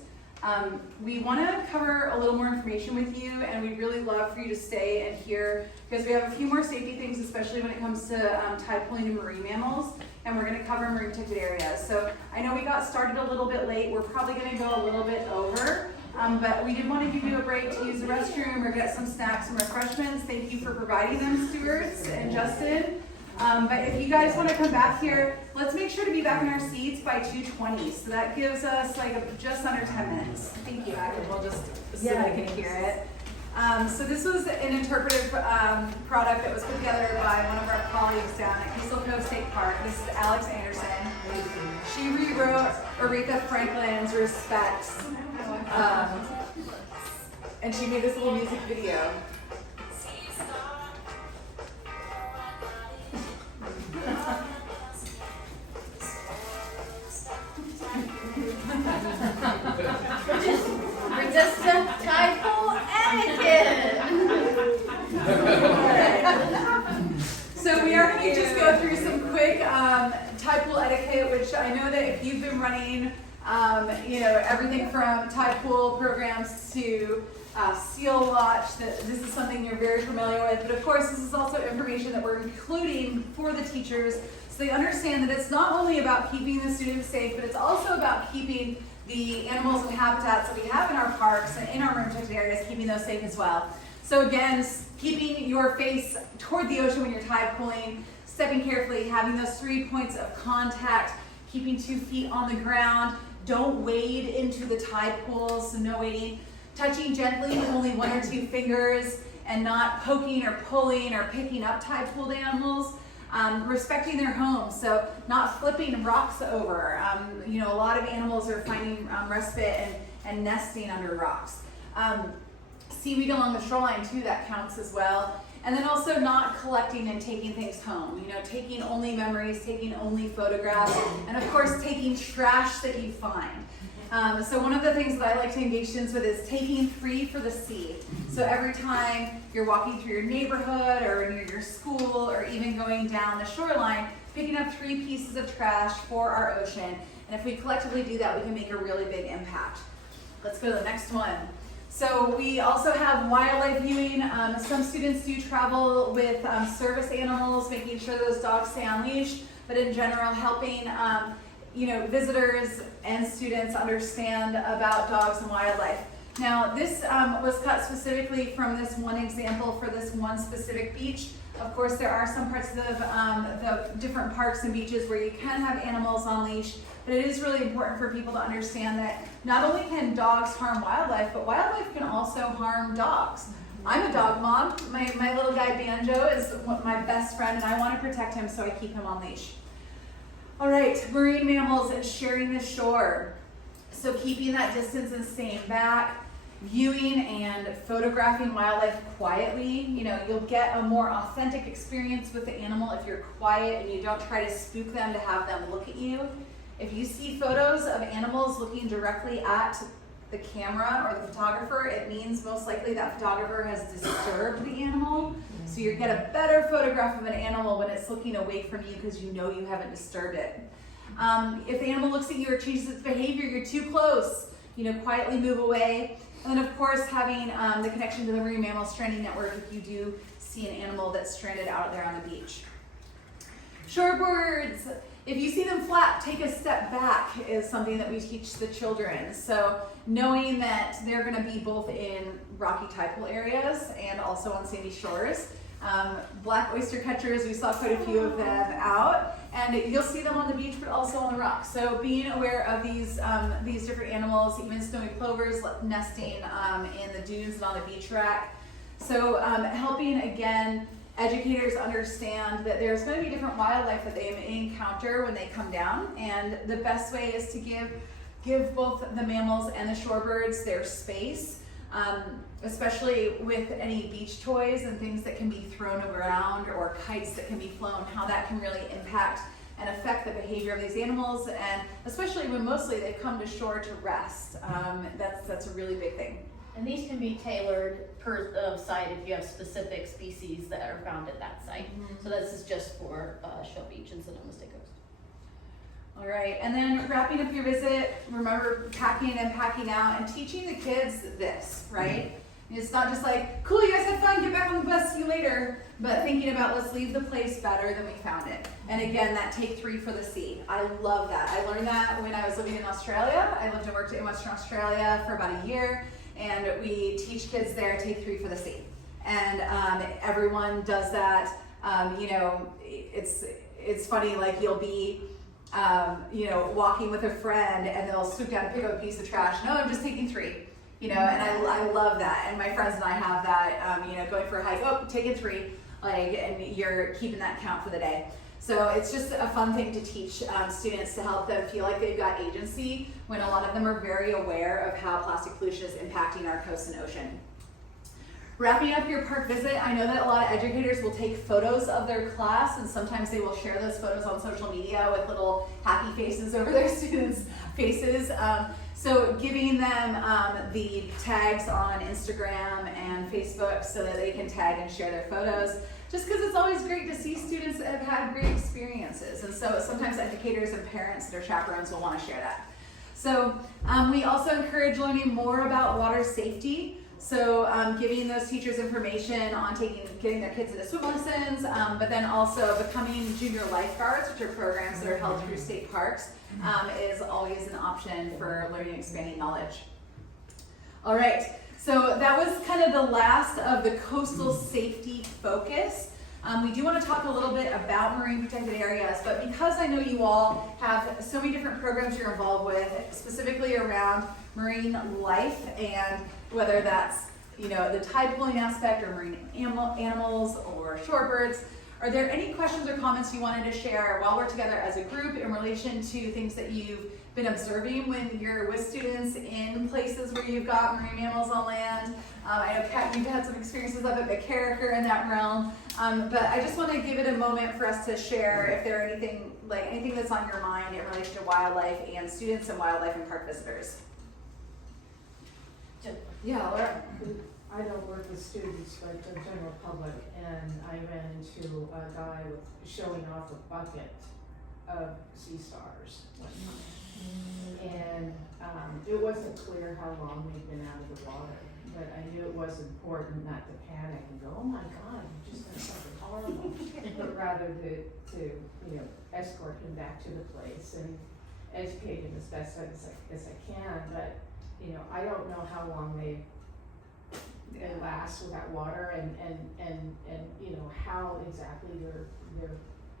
We want to cover a little more information with you, and we'd really love for you to stay and hear, because we have a few more safety things, especially when it comes to tide pulling and marine mammals, and we're going to cover marine protected areas. So I know we got started a little bit late. We're probably going to go a little bit over, but we did want to give you a break to use the restroom or get some snacks and refreshments. Thank you for providing them, Stewards and Justin. But if you guys want to come back here, let's make sure to be back in our seats by 2:20. So that gives us like just under 10 minutes. Thank you, we'll just so I can hear it. So this was an interpretive product that was put together by one of our colleagues down at Keystone Cove State Park. This is Alex Anderson. She rewrote Aretha Franklin's Respects. And she made this little music video. Brings us to tide pool etiquette. So we are going to just go through some quick tide pool etiquette, which I know that if you've been running, everything from tide pool programs to seal watch, that this is something you're very familiar with. But of course, this is also information that we're including for the teachers, so they understand that it's not only about keeping the students safe, but it's also about keeping the animals and habitats that we have in our parks and in our marine protected areas, keeping those safe as well. So again, keeping your face toward the ocean when you're tide pooling, stepping carefully, having those 3 points of contact, keeping 2 feet on the ground, don't wade into the tide pools, so no wading, touching gently with only 1 or 2 fingers, and not poking or pulling or picking up tide pooled animals. Respecting their homes, so not flipping rocks over. A lot of animals are finding respite and nesting under rocks. Seaweed along the shoreline too, that counts as well. And then also not collecting and taking things home. Taking only memories, taking only photographs, and of course taking trash that you find. So one of the things that I like to engage students with is taking 3 for the sea. So every time you're walking through your neighborhood or near your school or even going down the shoreline, picking up 3 pieces of trash for our ocean. And if we collectively do that, we can make a really big impact. Let's go to the next one. So we also have wildlife viewing. Some students do travel with service animals, making sure those dogs stay on leash, but in general helping visitors and students understand about dogs and wildlife. Now, this was cut specifically from this one example for this one specific beach. Of course, there are some parts of the different parks and beaches where you can have animals on leash, but it is really important for people to understand that not only can dogs harm wildlife, but wildlife can also harm dogs. I'm a dog mom. My little guy Banjo is my best friend, and I want to protect him, so I keep him on leash. All right, marine mammals and sharing the shore. So keeping that distance and staying back, viewing and photographing wildlife quietly. You'll get a more authentic experience with the animal if you're quiet and you don't try to spook them to have them look at you. If you see photos of animals looking directly at the camera or the photographer, it means most likely that photographer has disturbed the animal. So you get a better photograph of an animal when it's looking away from you because you know you haven't disturbed it. If the animal looks at you or changes its behavior, you're too close, quietly move away. And then of course having the connection to the Marine Mammal Stranding Network if you do see an animal that's stranded out there on the beach. Shorebirds, if you see them flap, take a step back is something that we teach the children. So knowing that they're gonna be both in rocky tide pool areas and also on sandy shores. Black oyster catchers, we saw quite a few of them out, and you'll see them on the beach, but also on the rocks. So being aware of these different animals, even snowy plovers nesting in the dunes and on the beach rack. So helping, again, educators understand that there's going to be different wildlife that they may encounter when they come down, and the best way is to give both the mammals and the shorebirds their space, especially with any beach toys and things that can be thrown around or kites that can be flown, how that can really impact and affect the behavior of these animals, and especially when mostly they've come to shore to rest. That's a really big thing. And these can be tailored per site if you have specific species that are found at that site. So this is just for Shell Beach and Sonoma State Coast. All right, and then wrapping up your visit, remember packing and packing out and teaching the kids this, right? It's not just like, cool, you guys had fun, get back on the bus, see you later, but thinking about let's leave the place better than we found it. And again, that take 3 for the sea. I love that. I learned that when I was living in Australia. I lived and worked in Western Australia for about a year, and we teach kids there, take 3 for the sea. And everyone does that. You know, it's funny, like you'll be, you know, walking with a friend and they'll swoop down and pick up a piece of trash. No, I'm just taking 3. You know, and I love that, and my friends and I have that. You know, going for a hike, oh, taking 3, like, and you're keeping that count for the day. So it's just a fun thing to teach students to help them feel like they've got agency when a lot of them are very aware of how plastic pollution is impacting our coast and ocean. Wrapping up your park visit, I know that a lot of educators will take photos of their class, and sometimes they will share those photos on social media with little happy faces over their students' faces. So giving them the tags on Instagram and Facebook so that they can tag and share their photos, just because it's always great to see students that have had great experiences. And so sometimes educators and parents that are chaperones will want to share that. So we also encourage learning more about water safety. So giving those teachers information on getting their kids into swim lessons, but then also becoming junior lifeguards, which are programs that are held through state parks, is always an option for learning and expanding knowledge. All right, so that was kind of the last of the coastal safety focus. We do want to talk a little bit about marine protected areas, but because I know you all have so many different programs you're involved with, specifically around marine life, and whether that's, you know, the tide pooling aspect or marine animals or shorebirds, are there any questions or comments you wanted to share while we're together as a group in relation to things that you've been observing when you're with students in places where you've got marine mammals on land? I know, Kat, you've had some experiences of it, a character in that realm, but I just want to give it a moment for us to share if there are anything that's on your mind in relation to wildlife and students and wildlife and park visitors. Yeah, Laura. I don't work with students, but the general public, and I ran into a guy with showing off a bucket of sea stars. And it wasn't clear how long they'd been out of the water, but I knew it was important not to panic and go, oh my God, you just done something horrible, but rather to you know, escort him back to the place and educate him as best as I can. But you know, I don't know how long they last without water, and you know, how exactly their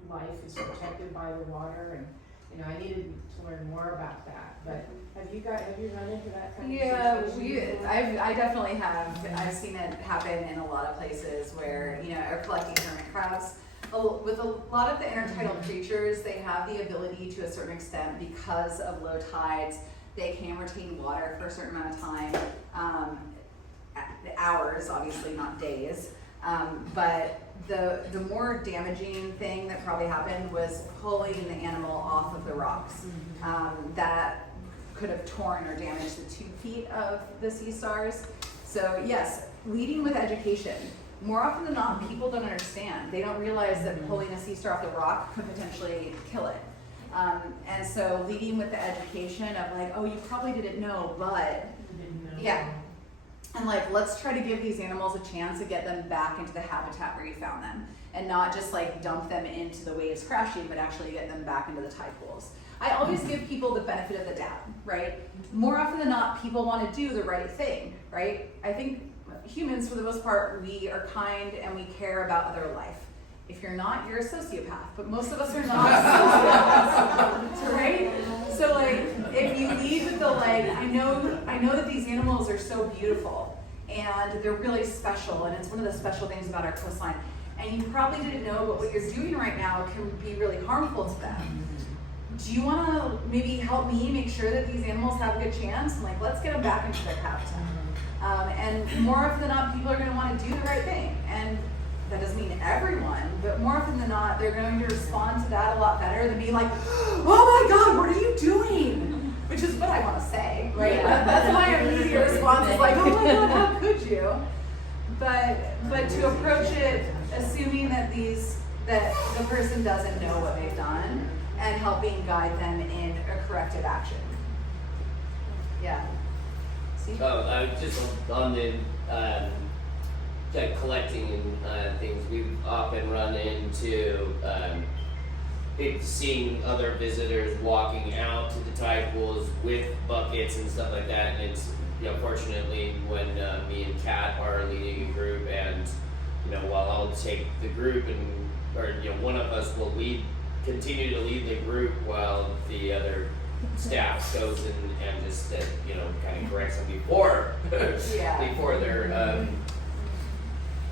life is protected by the water, and you know, I needed to learn more about that. But have you run into that kind of situation? I definitely have. I've seen it happen in a lot of places where, you know, are collecting hermit crabs. With a lot of the intertidal creatures, they have the ability to a certain extent, because of low tides, they can retain water for a certain amount of time, hours, obviously not days. But the more damaging thing that probably happened was pulling the animal off of the rocks. That could have torn or damaged the 2 feet of the sea stars. So yes, leading with education. More often than not, people don't understand. They don't realize that pulling a sea star off the rock could potentially kill it. And so leading with the education of like, oh, you probably didn't know, but yeah. And like, let's try to give these animals a chance to get them back into the habitat where you found them, and not just like dump them into the waves crashing, but actually get them back into the tide pools. I always give people the benefit of the doubt, right? More often than not, people want to do the right thing, right? I think, humans, for the most part, we are kind and we care about other life. If you're not, you're a sociopath, but most of us are not sociopaths, right? So like, if you lead with the like, I know that these animals are so beautiful and they're really special, and it's one of the special things about our coastline. And you probably didn't know, but what you're doing right now can be really harmful to them. Do you want to maybe help me make sure that these animals have a good chance? And like, let's get them back into their habitat. And more often than not, people are going to want to do the right thing. And that doesn't mean everyone, but more often than not, they're going to respond to that a lot better than being like, oh my God, what are you doing? Which is what I want to say, right? Yeah. That's my immediate response is like, oh my God, how could you? But to approach it assuming that the person doesn't know what they've done and helping guide them in a corrective action. Yeah. See? I was just on the collecting things. We've often run into seeing other visitors walking out to the tide pools with buckets and stuff like that, and it's fortunately when me and Kat are leading a group, and while I'll take the group or one of us will continue to lead the group while the other staff goes and just kind of corrects them before before they're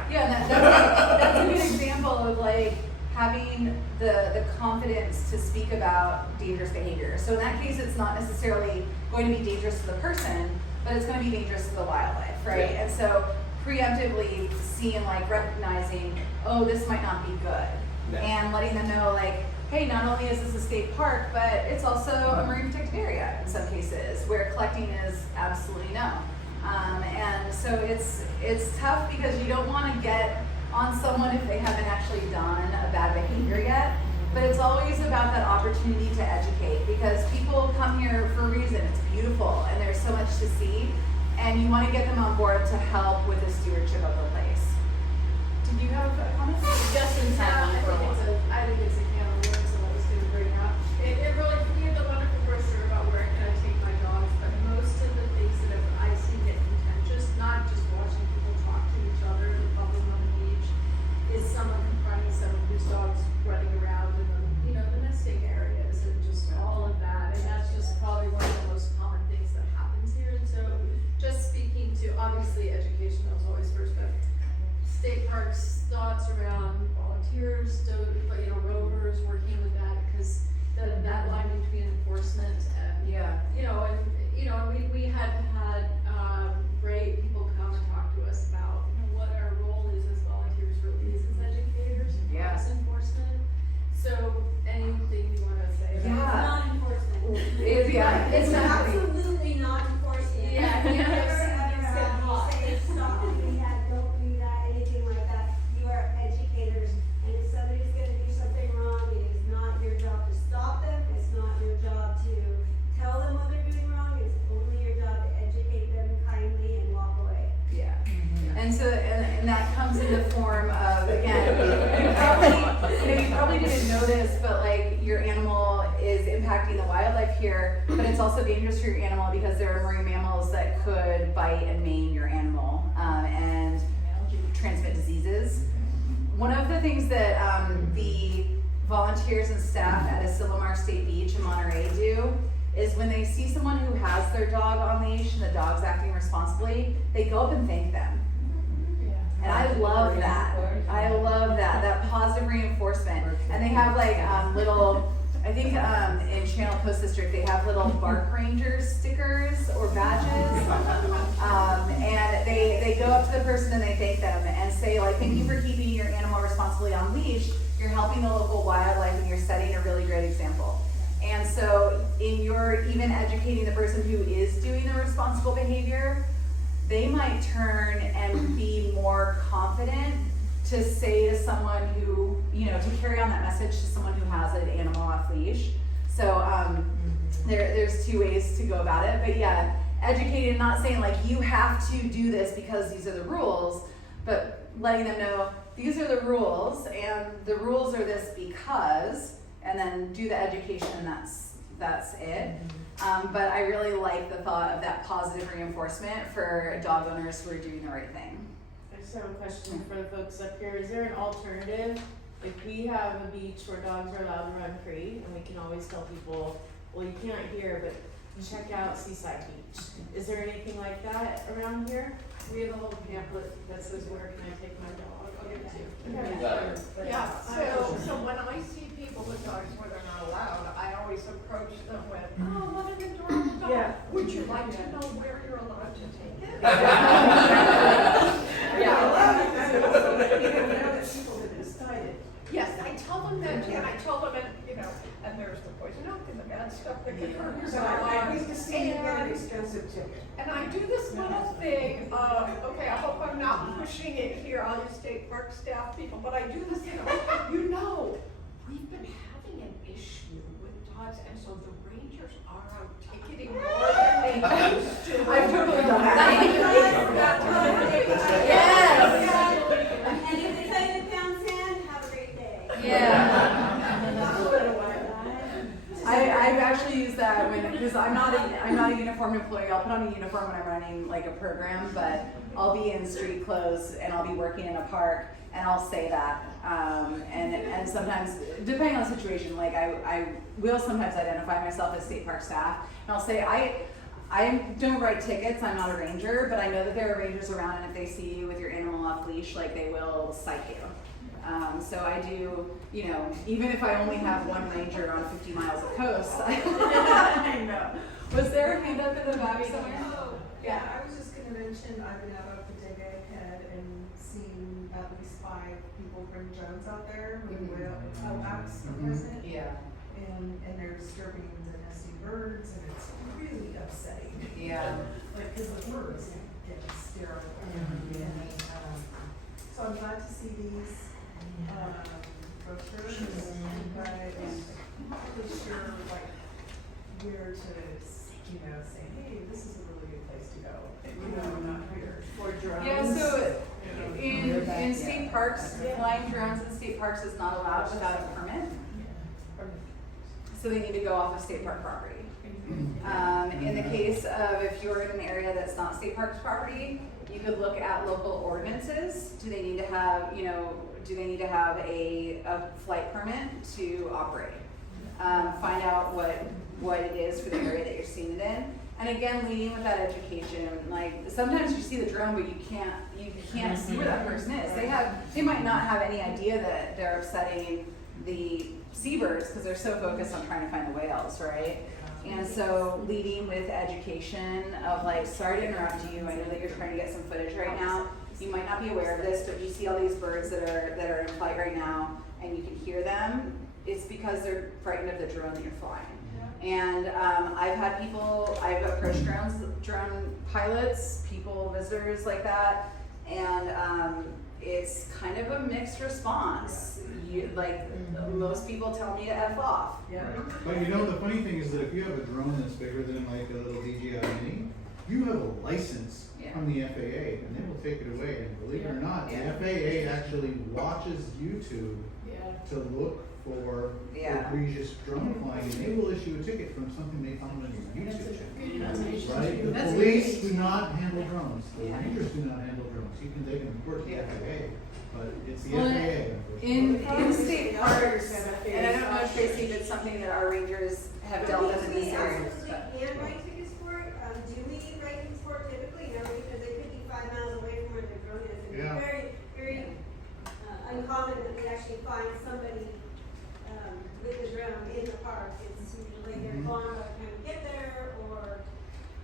yeah, that's a good example of like having the confidence to speak about dangerous behavior. So in that case, it's not necessarily going to be dangerous to the person, but it's going to be dangerous to the wildlife, right? Yeah. And so preemptively seeing, like, recognizing, oh, this might not be good, Yeah. and letting them know, like, hey, not only is this a state park, but it's also a marine protected area in some cases where collecting is absolutely no. And so it's tough because you don't want to get on someone if they haven't actually done a bad behavior yet, but it's always about that opportunity to educate, because people come here for a reason. It's beautiful and there's so much to see, and you want to get them on board to help with the stewardship of the place. Did you have a comment? Just in time. I think it's a can of worms that I was going to bring up. It really, we had the wonderful brochure about where can I take my dogs, but most of the things that I see get contentious, not just watching people talk to each other in public on the beach, is someone confronting someone whose dog's running around in the nesting areas and just all of that. And that's just probably one of the most common things that happens here. And so just speaking to, obviously education is always first, but state parks thoughts around volunteers, rovers, working with that, because that line between enforcement and we had great people come and talk to us about what our role is as volunteers, really, as educators, as enforcement. So anything you want to say about Yeah. It's not enforcement. It's It's not. absolutely not enforcement. Yeah, You yeah, never it's ever have hot. you say stop doing that, don't do that, anything like that. You are educators, and if somebody's gonna do something wrong, it is not your job to stop them, it's not your job to tell them what they're doing wrong, it's only your job to educate them kindly and walk away. Yeah. And so, and that comes in the form of, again, you probably didn't know this, but like your animal is impacting the wildlife here, but it's also dangerous for your animal because there are marine mammals that could bite and maim your animal, and transmit diseases. One of the things that the volunteers and staff at Asilomar State Beach in Monterey do is when they see someone who has their dog on leash and the dog's acting responsibly, they go up and thank them. And I love that. I love that positive reinforcement. And they have like little, I think in Channel Coast District, they have little Bark Ranger stickers or badges. And they go up to the person and they thank them and say, like, thank you for keeping your animal responsibly on leash. You're helping the local wildlife and you're setting a really great example. And so in your even educating the person who is doing the responsible behavior, they might turn and be more confident to say to someone who, to carry on that message to someone who has an animal off leash. So there's two ways to go about it. But yeah, educating, not saying like you have to do this because these are the rules, but letting them know these are the rules and the rules are this because, and then do the education and that's it. But I really like the thought of that positive reinforcement for dog owners who are doing the right thing. have a question for the folks up here. Is there an alternative? If we have a beach where dogs are allowed to run free, and we can always tell people, well, you can't here, but check out Seaside Beach. Is there anything like that around here? We have a whole pamphlet that says, where can I take my dog? I'll give it to you. Okay. Yeah, so when I see people with dogs where they're not allowed, I always approach them with, oh, what an adorable dog. Yeah. Would you like to know where you're allowed to take it? Yes, I tell them that, and I tell them, and there's the poison oak and the bad stuff that can hurt your So I dog. hate to see you get an expensive ticket. And I do this little thing of, okay, I hope I'm not pushing it here, all you state park staff people, but I do this, we've been having an issue with dogs, and so the rangers are out ticketing more than they used to. I've totally done that. And if they tell you to pound sand, have a great day. Yeah. I've actually used that because I'm not a uniformed employee. I'll put on a uniform when I'm running like a program, but I'll be in street clothes and I'll be working in a park and I'll say that. And sometimes, depending on the situation, like I will sometimes identify myself as state park staff and I'll say I don't write tickets. I'm not a ranger, but I know that there are rangers around, and if they see you with your animal off leash, like they will cite you. So I do, even if I only have one ranger on 50 miles of coast, I know. Was there a hand up in the back somewhere? Yeah, I was just gonna mention, I've been out of Bodega Head and seen at least 5 people bring drones out there with whale-backs present. Yeah. And they're disturbing the nesting birds, and it's really upsetting. Yeah. Like, cause the birds get sterile. So I'm glad to see these, brochures, but I'm not really sure, like, where to, say, hey, this is a really good place to go, not here. For drones. Yeah, so in state parks, flying drones in state parks is not allowed without a permit. So they need to go off of state park property. In the case of if you're in an area that's not state parks property, you could look at local ordinances. Do they need to have, a flight permit to operate? Find out what it is for the area that you're seeing it in. And again, leading with that education. Like sometimes you see the drone, but you can't see where that person is. They might not have any idea that they're upsetting the seabirds because they're so focused on trying to find the whales, right? And so leading with education of like, sorry to interrupt you, I know that you're trying to get some footage right now. You might not be aware of this, but you see all these birds that are in flight right now and you can hear them. It's because they're frightened of the drone that you're flying. And I've approached drone pilots, visitors like that, and it's kind of a mixed response. Most people tell me to F off. Yeah. But the funny thing is that if you have a drone that's bigger than like a little DJI Mini, you have a license from the FAA and they will take it away. And believe it or not, the FAA actually watches YouTube to look for egregious drone flying, and they will issue a ticket from something they found on your YouTube channel. Right? The police do not handle drones. The rangers do not handle drones. They can report to the FAA, but it's the FAA. In state parks, and I don't know if Tracy, if it's something that our rangers have dealt with in these areas. We can write tickets for it. Do we write tickets for it typically? No, because they could be 5 miles away from where the drone is. And it's very, very uncommon that we actually find somebody with the drone in the park. It's usually they're gone by the time we get there, or.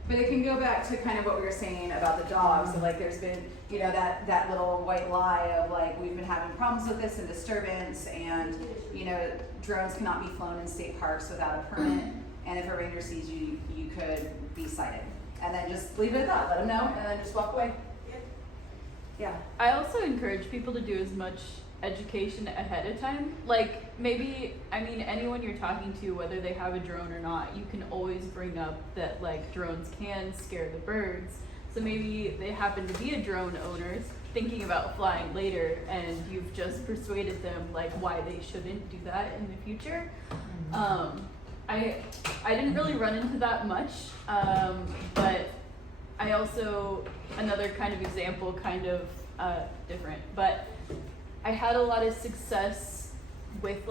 But it can go back to kind of what we were saying about the dogs. So like there's been, that little white lie of like, we've been having problems with this and disturbance, and, drones cannot be flown in state parks without a permit. And if a ranger sees you, you could be cited. And then just leave it at that, let them know, and then just walk away. Yeah. I also encourage people to do as much education ahead of time. Like anyone you're talking to, whether they have a drone or not, you can always bring up that like drones can scare the birds. So maybe they happen to be a drone owners thinking about flying later, and you've just persuaded them like why they shouldn't do that in the future. I didn't really run into that much, but I also, another kind of example, kind of different. But I had a lot of success with like